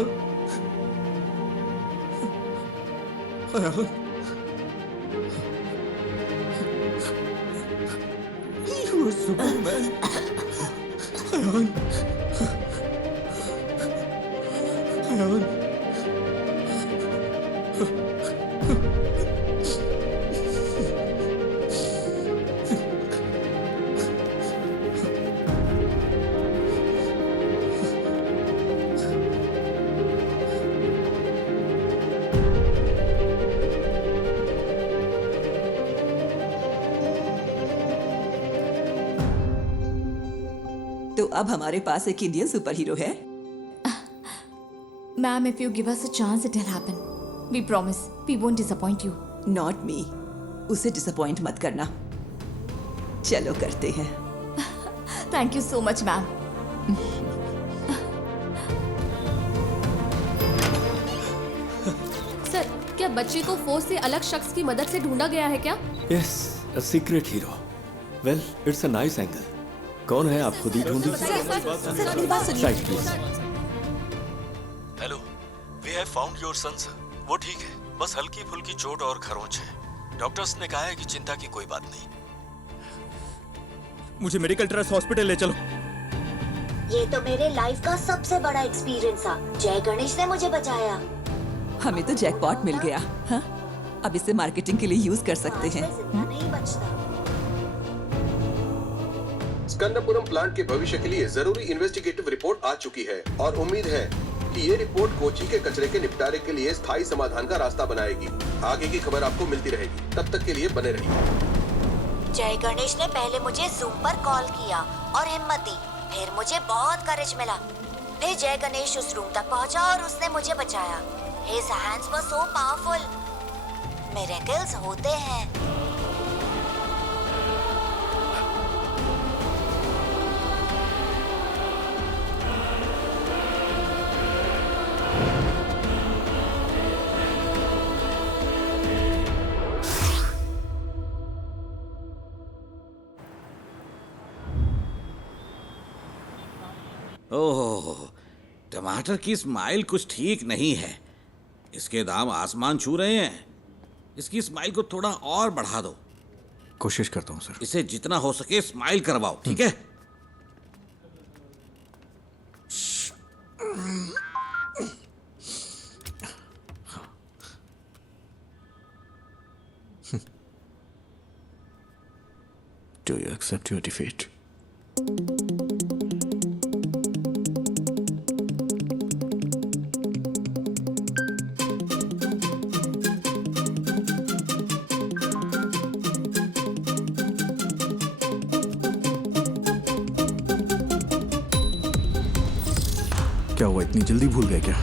You were Superman. अब हमारे पास एक इंडियन सुपर हीरो है। Ma'am, if you give us a chance, it'll happen. We promise. We won't disappoint you. Not me. उसे disappoint मत करना। चलो करते हैं। Thank you so much, ma'am. Sir, क्या बच्चे को फोर्स से अलग शख्स की मदद से ढूंढा गया है क्या? Yes, a secret hero. Well, it's a nice angle. कौन है आप खुद ही ढूंढ लीजिए। Side please. Hello, we have found your son sir. वो ठीक है, बस हल्की फुल्की चोट और खरोंच है। डॉक्टर्स ने कहा है कि चिंता की कोई बात नहीं। मुझे मेडिकल ट्रस्ट हॉस्पिटल ले चलो। ये तो मेरे लाइफ का सबसे बड़ा एक्सपीरियंस था। जय गणेश ने मुझे बचाया। हमें तो जैकपॉट मिल गया। हाँ? अब इसे मार्केटिंग के लिए यूज कर सकते हैं। नहीं बचता। स्कंदपुरम प्लांट के भविष्य के लिए जरूरी इन्वेस्टिगेटिव रिपोर्ट आ चुकी है और उम्मीद है कि ये रिपोर्ट कोची के कचरे के निपटारे के लिए स्थायी समाधान का रास्ता बनाएगी। आगे की खबर आपको मिलती रहेगी, तब तक के लिए बने रहिए। जय गणेश ने पहले मुझे जूम पर कॉल किया और हिम्मत दी, फिर मुझे बहुत करेज मिला। फिर जय गणेश उस रूम तक पहुंचा और उसने मुझे बचाया। His hands were so powerful. Miracles होते हैं। ओह, टमाटर की स्माइल कुछ ठीक नहीं है। इसके दाम आसमान छू रहे हैं। इसकी स्माइल को थोड़ा और बढ़ा दो। कोशिश करता हूँ सर। इसे जितना हो सके स्माइल करवाओ, ठीक है? Do you accept your defeat? क्या हुआ, इतनी जल्दी भूल गए क्या?